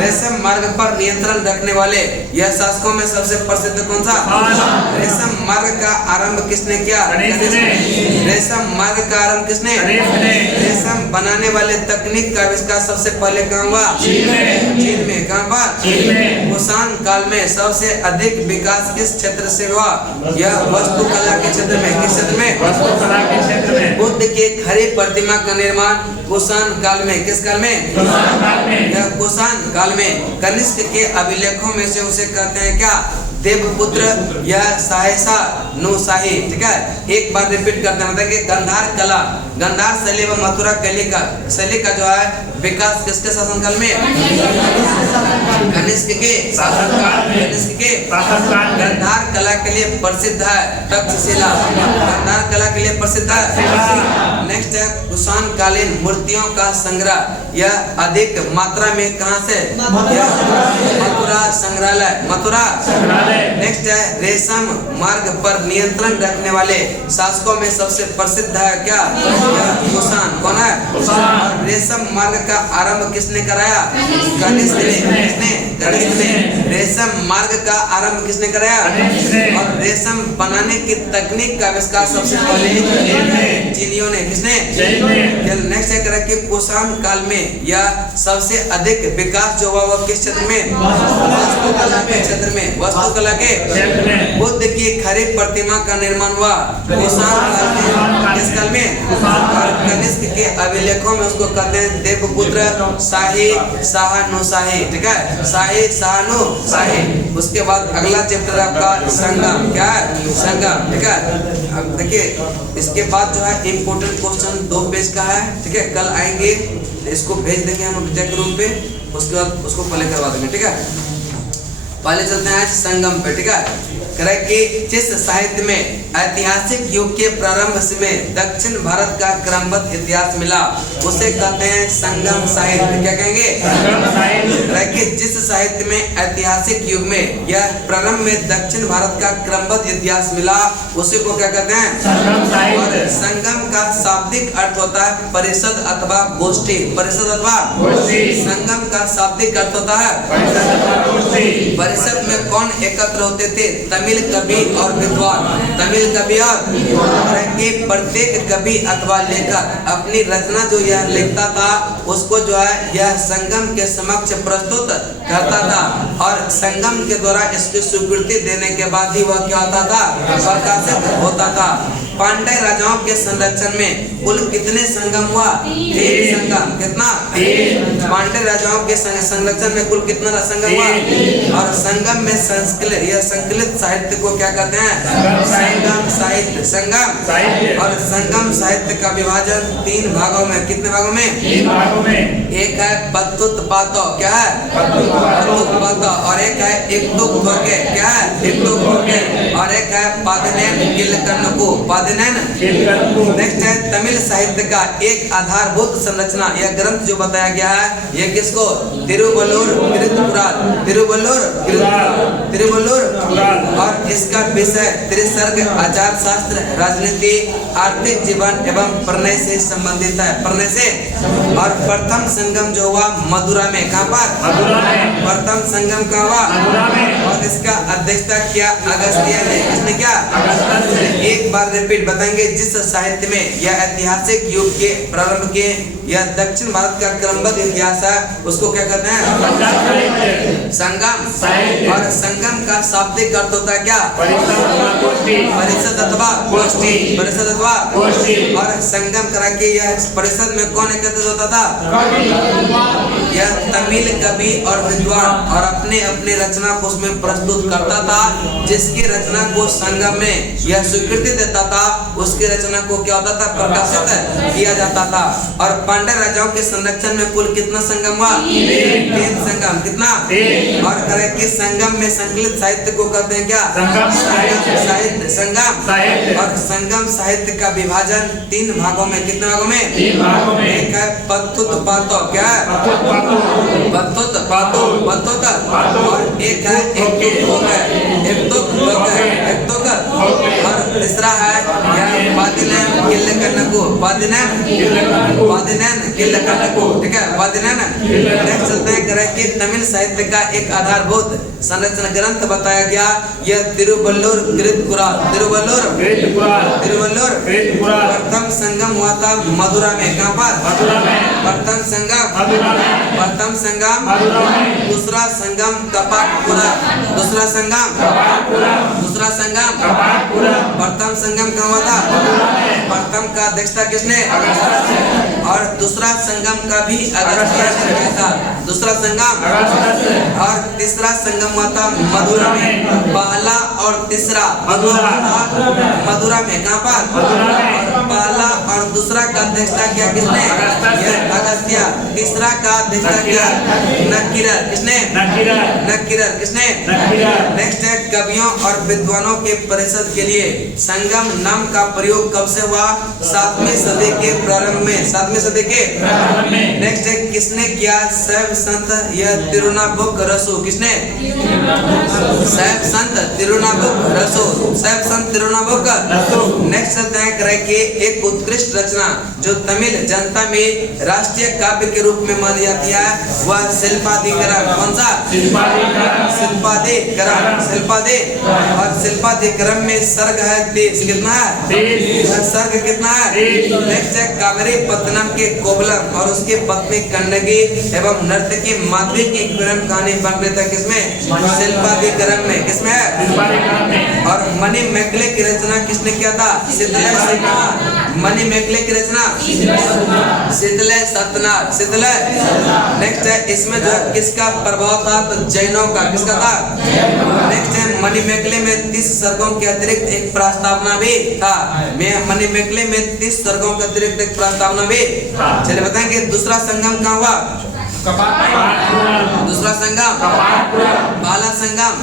रेशम मार्ग पर नियंत्रण रखने वाले यह शासकों में सबसे प्रसिद्ध कौन सा? रेशम मार्ग का आरंभ किसने किया? रेशम मार्ग का आरंभ किसने? रेशम बनाने वाले तकनीक का आविष्कार सबसे पहले कहाँ हुआ? चीन में। कहाँ पर? कुषाण काल में सबसे अधिक विकास किस क्षेत्र से हुआ? यह वास्तुकला के क्षेत्र में। किस क्षेत्र में? वास्तुकला के क्षेत्र में। बुद्ध के खड़ी प्रतिमा का निर्माण कुषाण काल में। किस काल में? यह कुषाण काल में। कनिष्क के अभिलेखों में से उसे कहते हैं क्या? देवपुत्र या साहेसा नुशाही। ठीक है, एक बार रिपीट करते हैं बताएंगे। गंधार कला, गंधार शैली व मथुरा शैली का जो है विकास किसके शासनकाल में? कनिष्क के शासनकाल। गंधार कला के लिए प्रसिद्ध है तक्षशिला। गंधार कला के लिए प्रसिद्ध है। नेक्स्ट है कुषाण कालीन मूर्तियों का संग्रह यह अधिक मात्रा में कहां से? मथुरा संग्रहालय। मथुरा। नेक्स्ट है रेशम मार्ग पर नियंत्रण रखने वाले शासकों में सबसे प्रसिद्ध है क्या? कुषाण। कौन है? और रेशम मार्ग का आरंभ किसने कराया? कनिष्क ने। किसने? कनिष्क ने। रेशम मार्ग का आरंभ किसने कराया? और रेशम बनाने की तकनीक का आविष्कार सबसे पहले चीनियों ने। किसने? नेक्स्ट है कि कुषाण काल में यह सबसे अधिक विकास जो हुआ वह किस क्षेत्र में? वास्तुकला के क्षेत्र में। वास्तुकला के बुद्ध की खड़ी प्रतिमा का निर्माण हुआ कुषाण काल में। किस काल में? और कनिष्क के अभिलेखों में उसको कहते हैं देवपुत्र शाही शाहानुशाही, ठीक है, शाही शाहानुशाही। उसके बाद अगला चैप्टर आपका संगम, क्या है, संगम, ठीक है। अब देखिए इसके बाद जो है इम्पोर्टेंट क्वेश्चन 2 पेज का है, ठीक है, कल आएंगे, इसको भेज देंगे हम विद्या के रूम पे, उसके बाद उसको पहले करवा देंगे, ठीक है। पहले चलते हैं आज संगम पे, ठीक है। कह कि जिस साहित्य में ऐतिहासिक युग के प्रारंभ में दक्षिण भारत का क्रमबद्ध इतिहास मिला उसे कहते हैं संगम साहित्य। क्या कहेंगे, संगम साहित्य। कि जिस साहित्य में ऐतिहासिक युग में यह प्रारंभ में दक्षिण भारत का क्रमबद्ध इतिहास मिला उसे को क्या कहते हैं, संगम साहित्य। संगम का शाब्दिक अर्थ होता है परिषद अथवा गोष्ठी, परिषद अथवा गोष्ठी। संगम का शाब्दिक अर्थ होता है परिषद अथवा गोष्ठी। परिषद में कौन एकत्र होते थे, तमिल कवि और विद्वान, तमिल कवि और कि प्रत्येक कवि अथवा लेखक अपनी रचना जो यह लिखता था उसको जो है यह संगम के समक्ष प्रस्तुत करता था और संगम के द्वारा इसकी स्वीकृति देने के बाद ही वह क्या होता था, प्रकाशित होता था। पांड्य राजाओं के संरक्षण में कुल कितने संगम हुआ, 3 संगम। कितना, 3। पांड्य राजाओं के संरक्षण में कुल कितना संगम हुआ, और संगम में संकलित, यह संकलित साहित्य को क्या कहते हैं, संगम साहित्य, संगम साहित्य। और संगम साहित्य का विभाजन 3 भागों में, कितने भागों में, 3 भागों में। एक है पत्तुत्पातो, क्या है, पत्तुत्पातो, और एक है इक्तुक्तोके, क्या है, इक्तुक्तोके, और एक है पादनेन किलकन्नुकु, नेक्स्ट है तमिल साहित्य का एक आधारभूत संरचना, यह ग्रंथ जो बताया गया है यह किसको, तिरुवल्लुर गिरिधपुराण, तिरुवल्लुर, और इसका विषय त्रिसर्ग, आचार शास्त्र, राजनीति, आर्थिक जीवन एवं प्रणय से संबंधित है, प्रणय से। और प्रथम संगम जो हुआ मदुरा में, कहाँ पर, मदुरा में। प्रथम संगम कहाँ हुआ, मदुरा में। और इसका अध्यक्षता किया अगस्त्य ने, किसने किया, अगस्त्य। एक बार रिपीट बताएंगे, जिस साहित्य में यह ऐतिहासिक युग के प्रारंभ के यह दक्षिण भारत का क्रमबद्ध इतिहास है उसको क्या कहते हैं, संगम साहित्य। और संगम का शाब्दिक अर्थ होता है क्या, परिषद अथवा गोष्ठी, परिषद अथवा गोष्ठी। और संगम करा के यह परिषद में कौन एकत्रित होता था, यह तमिल कवि और विद्वान, और अपने अपने रचना को उसमें प्रस्तुत करता था। जिसकी रचना को संगम में यह स्वीकृति देता था उसकी रचना को क्या होता था, प्रकाशित किया जाता था। और पांड्य राजाओं के संरक्षण में कुल कितना संगम हुआ, 3 संगम, कितना, 3। और करे कि संगम में संकलित साहित्य को कहते हैं क्या, संगम साहित्य, संगम साहित्य। और संगम साहित्य का विभाजन 3 भागों में, कितने भागों में, 3 भागों में। एक है पत्तुत्पातो, क्या है, पत्तुत्पातो, और एक है इक्तुक्तोके, और तीसरा है पादिनेन किलकन्नुकु, ठीक है, पादिनेन। नेक्स्ट चलते हैं करें कि तमिल साहित्य का एक आधारभूत संरचना ग्रंथ बताया गया यह तिरुवल्लुर गिरिधपुराण, तिरुवल्लुर। प्रथम संगम हुआ था मदुरा में, कहाँ पर, मदुरा में। प्रथम संगम दूसरा संगम कपाटपुरा, प्रथम संगम कहाँ हुआ था, प्रथम का अध्यक्षता किसने, और दूसरा संगम का भी अगस्त्य ने किया था, दूसरा संगम। और तीसरा संगम हुआ था मदुरा में, पहला और तीसरा मदुरा में, कहाँ पर, और पहला और दूसरा का अध्यक्षता किया किसने, अगस्त्य। तीसरा का अध्यक्षता किया नक्कीरर, किसने, नक्कीरर, किसने। नेक्स्ट है कवियों और विद्वानों के परिषद के लिए संगम नाम का प्रयोग कब से हुआ, 7वीं सदी के प्रारंभ में, 7वीं सदी के प्रारंभ में। नेक्स्ट है किसने किया, शैव संत यह तिरुनावुकरसु, किसने, शैव संत तिरुनावुकरसु, शैव संत तिरुनावुकरसु। नेक्स्ट चलते हैं करे कि एक उत्कृष्ट रचना जो तमिल जनता में राष्ट्रीय काव्य के रूप में मानी जाती है वह शिल्पाधिकरण, कौन सा, शिल्पाधिकरण। और शिल्पाधिकरण में सर्ग है 30, कितना है, सर्ग कितना है। नेक्स्ट है कावेरी पत्तनम के कोवलम और उसके पत्नी कन्नगी एवं नर्तकी माधवी की प्रेम कहानी वर्णित है किसमें, शिल्पाधिकरण में, किसमें है, और मणिमेखले की रचना किसने किया था, सिद्धलेख सिंह, मणिमेखले की रचना शीतले सतनार शीतले। नेक्स्ट है इसमें जो है किसका प्रभाव था, तो जैनों का। किसका था? नेक्स्ट है मणिमेखले में 30 सर्गों के अतिरिक्त एक प्रस्तावना भी था। मणिमेखले में 30 सर्गों के अतिरिक्त एक प्रस्तावना भी। चलिए बताएंगे दूसरा संगम कहाँ हुआ? दूसरा संगम बाला संगम।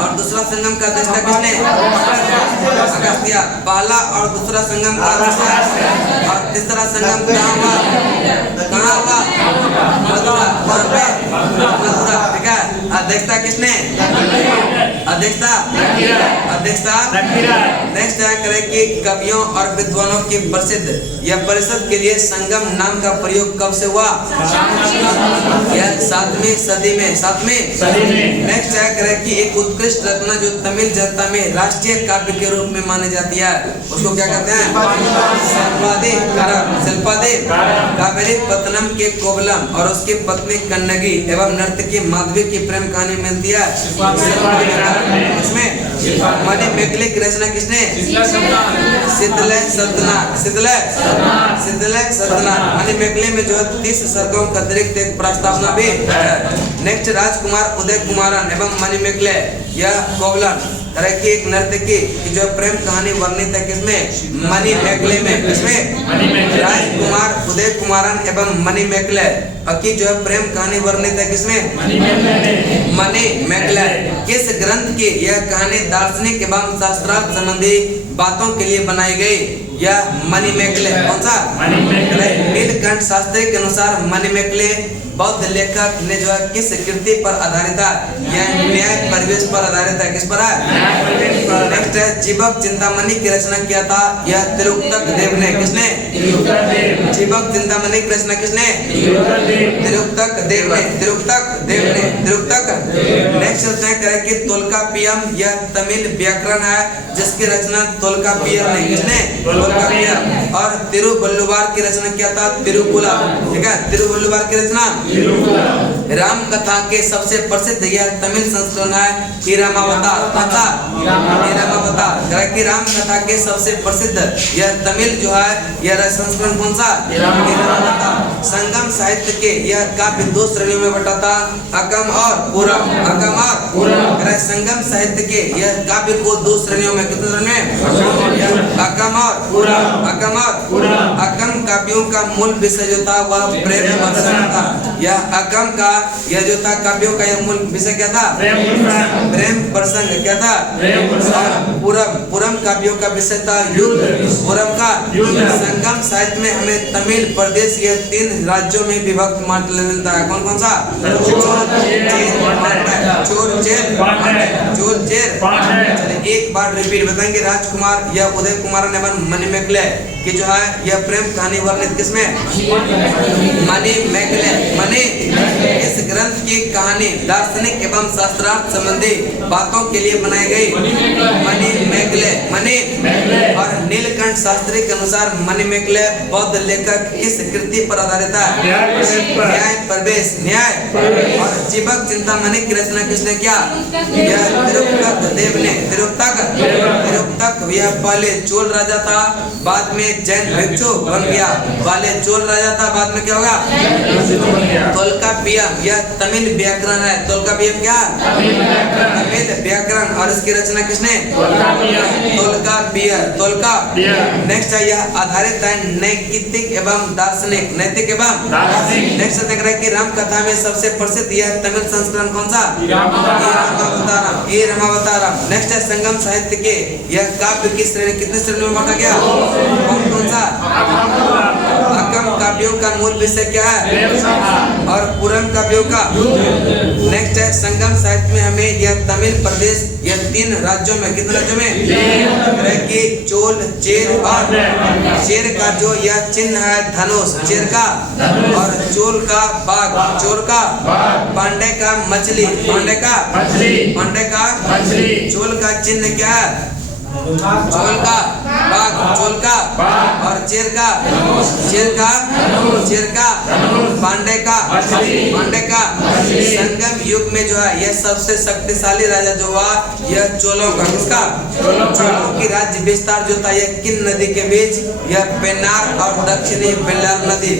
और दूसरा संगम का अध्यक्षता किसने? अगस्त्य। पहला और दूसरा संगम का अध्यक्षता। और तीसरा संगम कहाँ हुआ? कहाँ हुआ? मथुरा। मथुरा, ठीक है। अध्यक्षता किसने? अध्यक्षता नेक्स्ट है कि कवियों और विद्वानों की प्रसिद्ध यह परिषद के लिए संगम नाम का प्रयोग कब से हुआ? यह 7वीं सदी में। 7वीं। नेक्स्ट है कि एक उत्कृष्ट रचना जो तमिल जनता में राष्ट्रीय काव्य के रूप में मानी जाती है, उसको क्या कहते हैं? शिल्पादेव। कावेरी पत्तनम के कोवलम और उसकी पत्नी कन्नगी एवं नर्तकी माधवी की प्रेम कहानी मिलती है इसमें। मणिमेखले की रचना किसने? शीतले सतनार। मणिमेखले में जो 30 सर्गों का अतिरिक्त एक प्रस्तावना भी है। नेक्स्ट राजकुमार उदय कुमारन एवं मणिमेखले यह कोवलन तरह की एक नर्तकी की जो प्रेम कहानी वर्णित है किसमें? मणिमेखले में। किसमें? राजकुमार उदय कुमारन एवं मणिमेखले की जो है प्रेम कहानी वर्णित है किसमें? मणिमेखले। किस ग्रंथ की यह कहानी दार्शनिक एवं शास्त्रार्थ संबंधी बातों के लिए बनाई गई? यह मणिमेखले। कौन सा? नीलकंठ शास्त्री के अनुसार मणिमेखले बौद्ध लेखक ने जो है किस कृति पर आधारित है? यह न्याय परिवेश पर आधारित है। किस पर है? नेक्स्ट है जीवक चिंतामणि की रचना किया था यह तिरुक्तक देव ने। किसने? जीवक चिंतामणि की रचना किसने? तिरुक्तक देव ने। नेक्स्ट है कि तोल्कापियम यह तमिल व्याकरण है जिसकी रचना तोल्कापियर ने। किसने? तोल्कापियर। और तिरुवल्लुवार की रचना किया था तिरुकुला। ठीक है, तिरुवल्लुवार की रचना। राम कथा के सबसे प्रसिद्ध यह तमिल संस्करण है इरामावतार। कि राम कथा के सबसे प्रसिद्ध यह तमिल जो है यह संस्करण कौन सा? इरामावतार। संगम साहित्य के यह काव्य 2 श्रेणियों में बटा था, अकम और पूरम। संगम साहित्य के यह काव्य को 2 श्रेणियों में, कितने श्रेणी में? अकम और अकम काव्यों का मूल विषय जो था वह प्रेम प्रसंग था। यह अकम का यह जो था काव्यों का यह मूल विषय क्या था? प्रेम प्रसंग। क्या था? पूरम काव्यों का विषय था युद्ध। पूरम का संगम साहित्य में हमें तमिल प्रदेश ये 3 राज्यों में विभक्त मिलता है। कौन कौन सा? चलिए एक बार रिपीट बताएंगे। राजकुमार या उदय कुमारन एवं मणिमेखले की जो है यह प्रेम कहानी वर्णित किसमें? मणिमेखले। इस ग्रंथ की कहानी दार्शनिक एवं शास्त्रार्थ संबंधी बातों के लिए बनाई गई। मणिमेखले। और नीलकंठ शास्त्री के अनुसार मणिमेखले बौद्ध लेखक किस कृति पर आधारित है? न्याय। और जीवक चिंतामणि की रचना किसने किया? यह तिरुक्तक देव ने। तिरुक्तक यह पहले चोल राजा था, बाद में जैन भिक्षु बन गया। पहले चोल राजा था, बाद में क्या होगा? तोल्कापियम यह तमिल व्याकरण है। तोल्कापियम क्या? तमिल व्याकरण। और इसकी रचना किसने? तोल्कापियर। नेक्स्ट है यह आधारित है नैतिक एवं दार्शनिक। नैतिक एवं नेक्स्ट देख रहे हैं कि राम कथा में सबसे प्रसिद्ध यह तमिल संस्करण कौन सा? रामावतारम। नेक्स्ट है संगम साहित्य के यह काव्य की श्रेणी कितने श्रेणियों में बांटा गया? कौन सा? अकम काव्यों का मूल विषय क्या है? और पूरम काव्यों का। नेक्स्ट है संगम साहित्य में हमें यह तमिल प्रदेश यह 3 राज्यों में, कितने राज्यों में? कि चोल, चेर और चेर का जो यह चिन्ह है धनुष, चेर का। और चोल का बाघ, चोर का। पांडे का मछली, पांडे का। चोल का चिन्ह क्या है? चोल का बाघ, चोल का और चेर का पांडे का संगम युग में जो है यह सबसे शक्तिशाली राजा जो हुआ यह चोलों का। किसका? चोलों की राज्य विस्तार जो था यह किन नदी के बीच? यह पेन्नार और दक्षिणी बेल्लार नदी,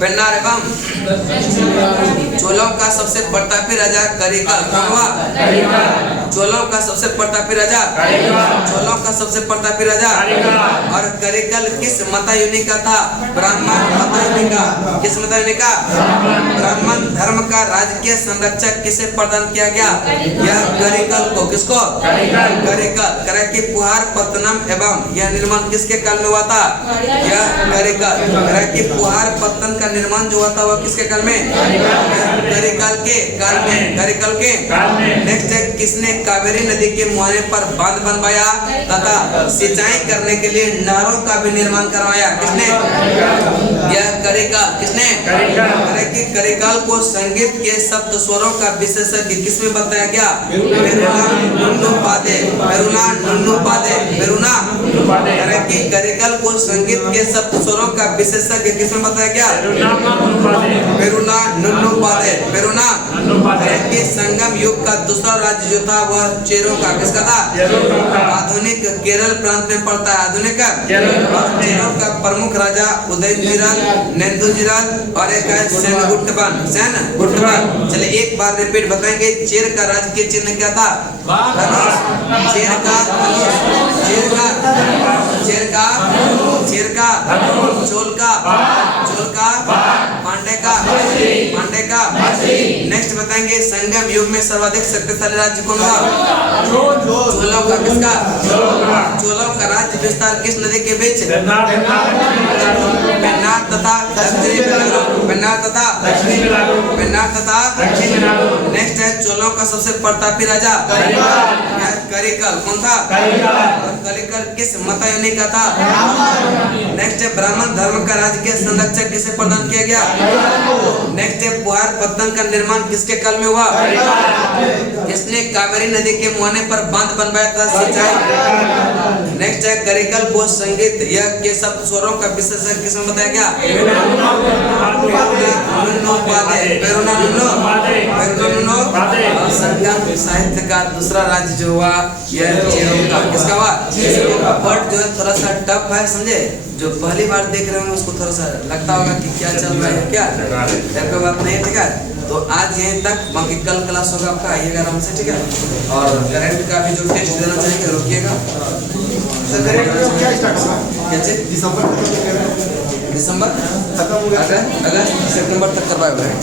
पेन्नार एवं चोलों का सबसे प्रतापी राजा करिकल। कौन हुआ? चोलों का सबसे प्रतापी राजा, चोलों का सबसे प्रतापी राजा। और करिकल किस मतायुनि का था? ब्राह्मण मतायुनि का। किस मतायुनि का? ब्राह्मण धर्म का राजकीय संरक्षक किसे प्रदान किया गया? यह करिकल को। किसको? करिकल। करे की पुहार पत्तनम एवं यह निर्माण किसके काल में हुआ था? यह करिकल। करे की पुहार पत्तन का निर्माण जो हुआ था वह किसके काल में? करिकल के काल में। करिकल के। नेक्स्ट है किसने कावेरी नदी के मुहाने पर बांध बनवाया तथा सिंचाई करने के लिए नहरों का भी निर्माण करवाया? किसने? यह करिकल। किसने? करिकल को संगीत के सप्त स्वरों का विशेषज्ञ किसमें बताया गया? करिकल को संगीत के सप्त स्वरों का विशेषज्ञ किसमें बताया गया? के संगम युग का दूसरा राज्य जो था वह चेरों का। किसका था? आधुनिक केरल प्रांत में पड़ता है। आधुनिक और चेरों का प्रमुख राजा उदयजिराल, नेंदुजिराल और एक है सेनगुट्टबन। चलिए एक बार रिपीट बताएंगे। चेर का राजकीय चिन्ह क्या था? चेर का चोल का पांडे का। नेक्स्ट बताएंगे संगम युग में सर्वाधिक शक्तिशाली राज्य कौन हुआ? चोलों का। किसका? चोलों का राज्य विस्तार किस नदी के बीच? पेन्नार तथा नेक्स्ट है चोलों का सबसे प्रतापी राजा करिकल। कौन था? करिकल किस मतायुनि का था? नेक्स्ट है ब्राह्मण धर्म का राजकीय संरक्षक किसे प्रदान किया गया? नेक्स्ट है पुहार पत्तन का निर्माण किसके काल में हुआ? किसने कावेरी नदी के मुहाने पर बांध बनवाया था? सिंचाई। नेक्स्ट है करिकल को संगीत यह के सब स्वरों का विशेषज्ञ किसमें बताया गया? संगम साहित्य का दूसरा राज्य जो हुआ यह चेरों का। किसका हुआ? वर्ड जो है थोड़ा सा टफ है, समझे? जो पहली बार देख रहे होंगे उसको थोड़ा सा लगता होगा कि क्या चल रहा है, क्या कोई बात नहीं है। ठीक है, तो आज यहीं तक, बाकी कल क्लास होगा आपका, आइएगा आराम से। ठीक है, और करंट का भी जो टेस्ट देना चाहेंगे रुकिएगा। दिसंबर अगस्त सितंबर तक करवाए हुए हैं।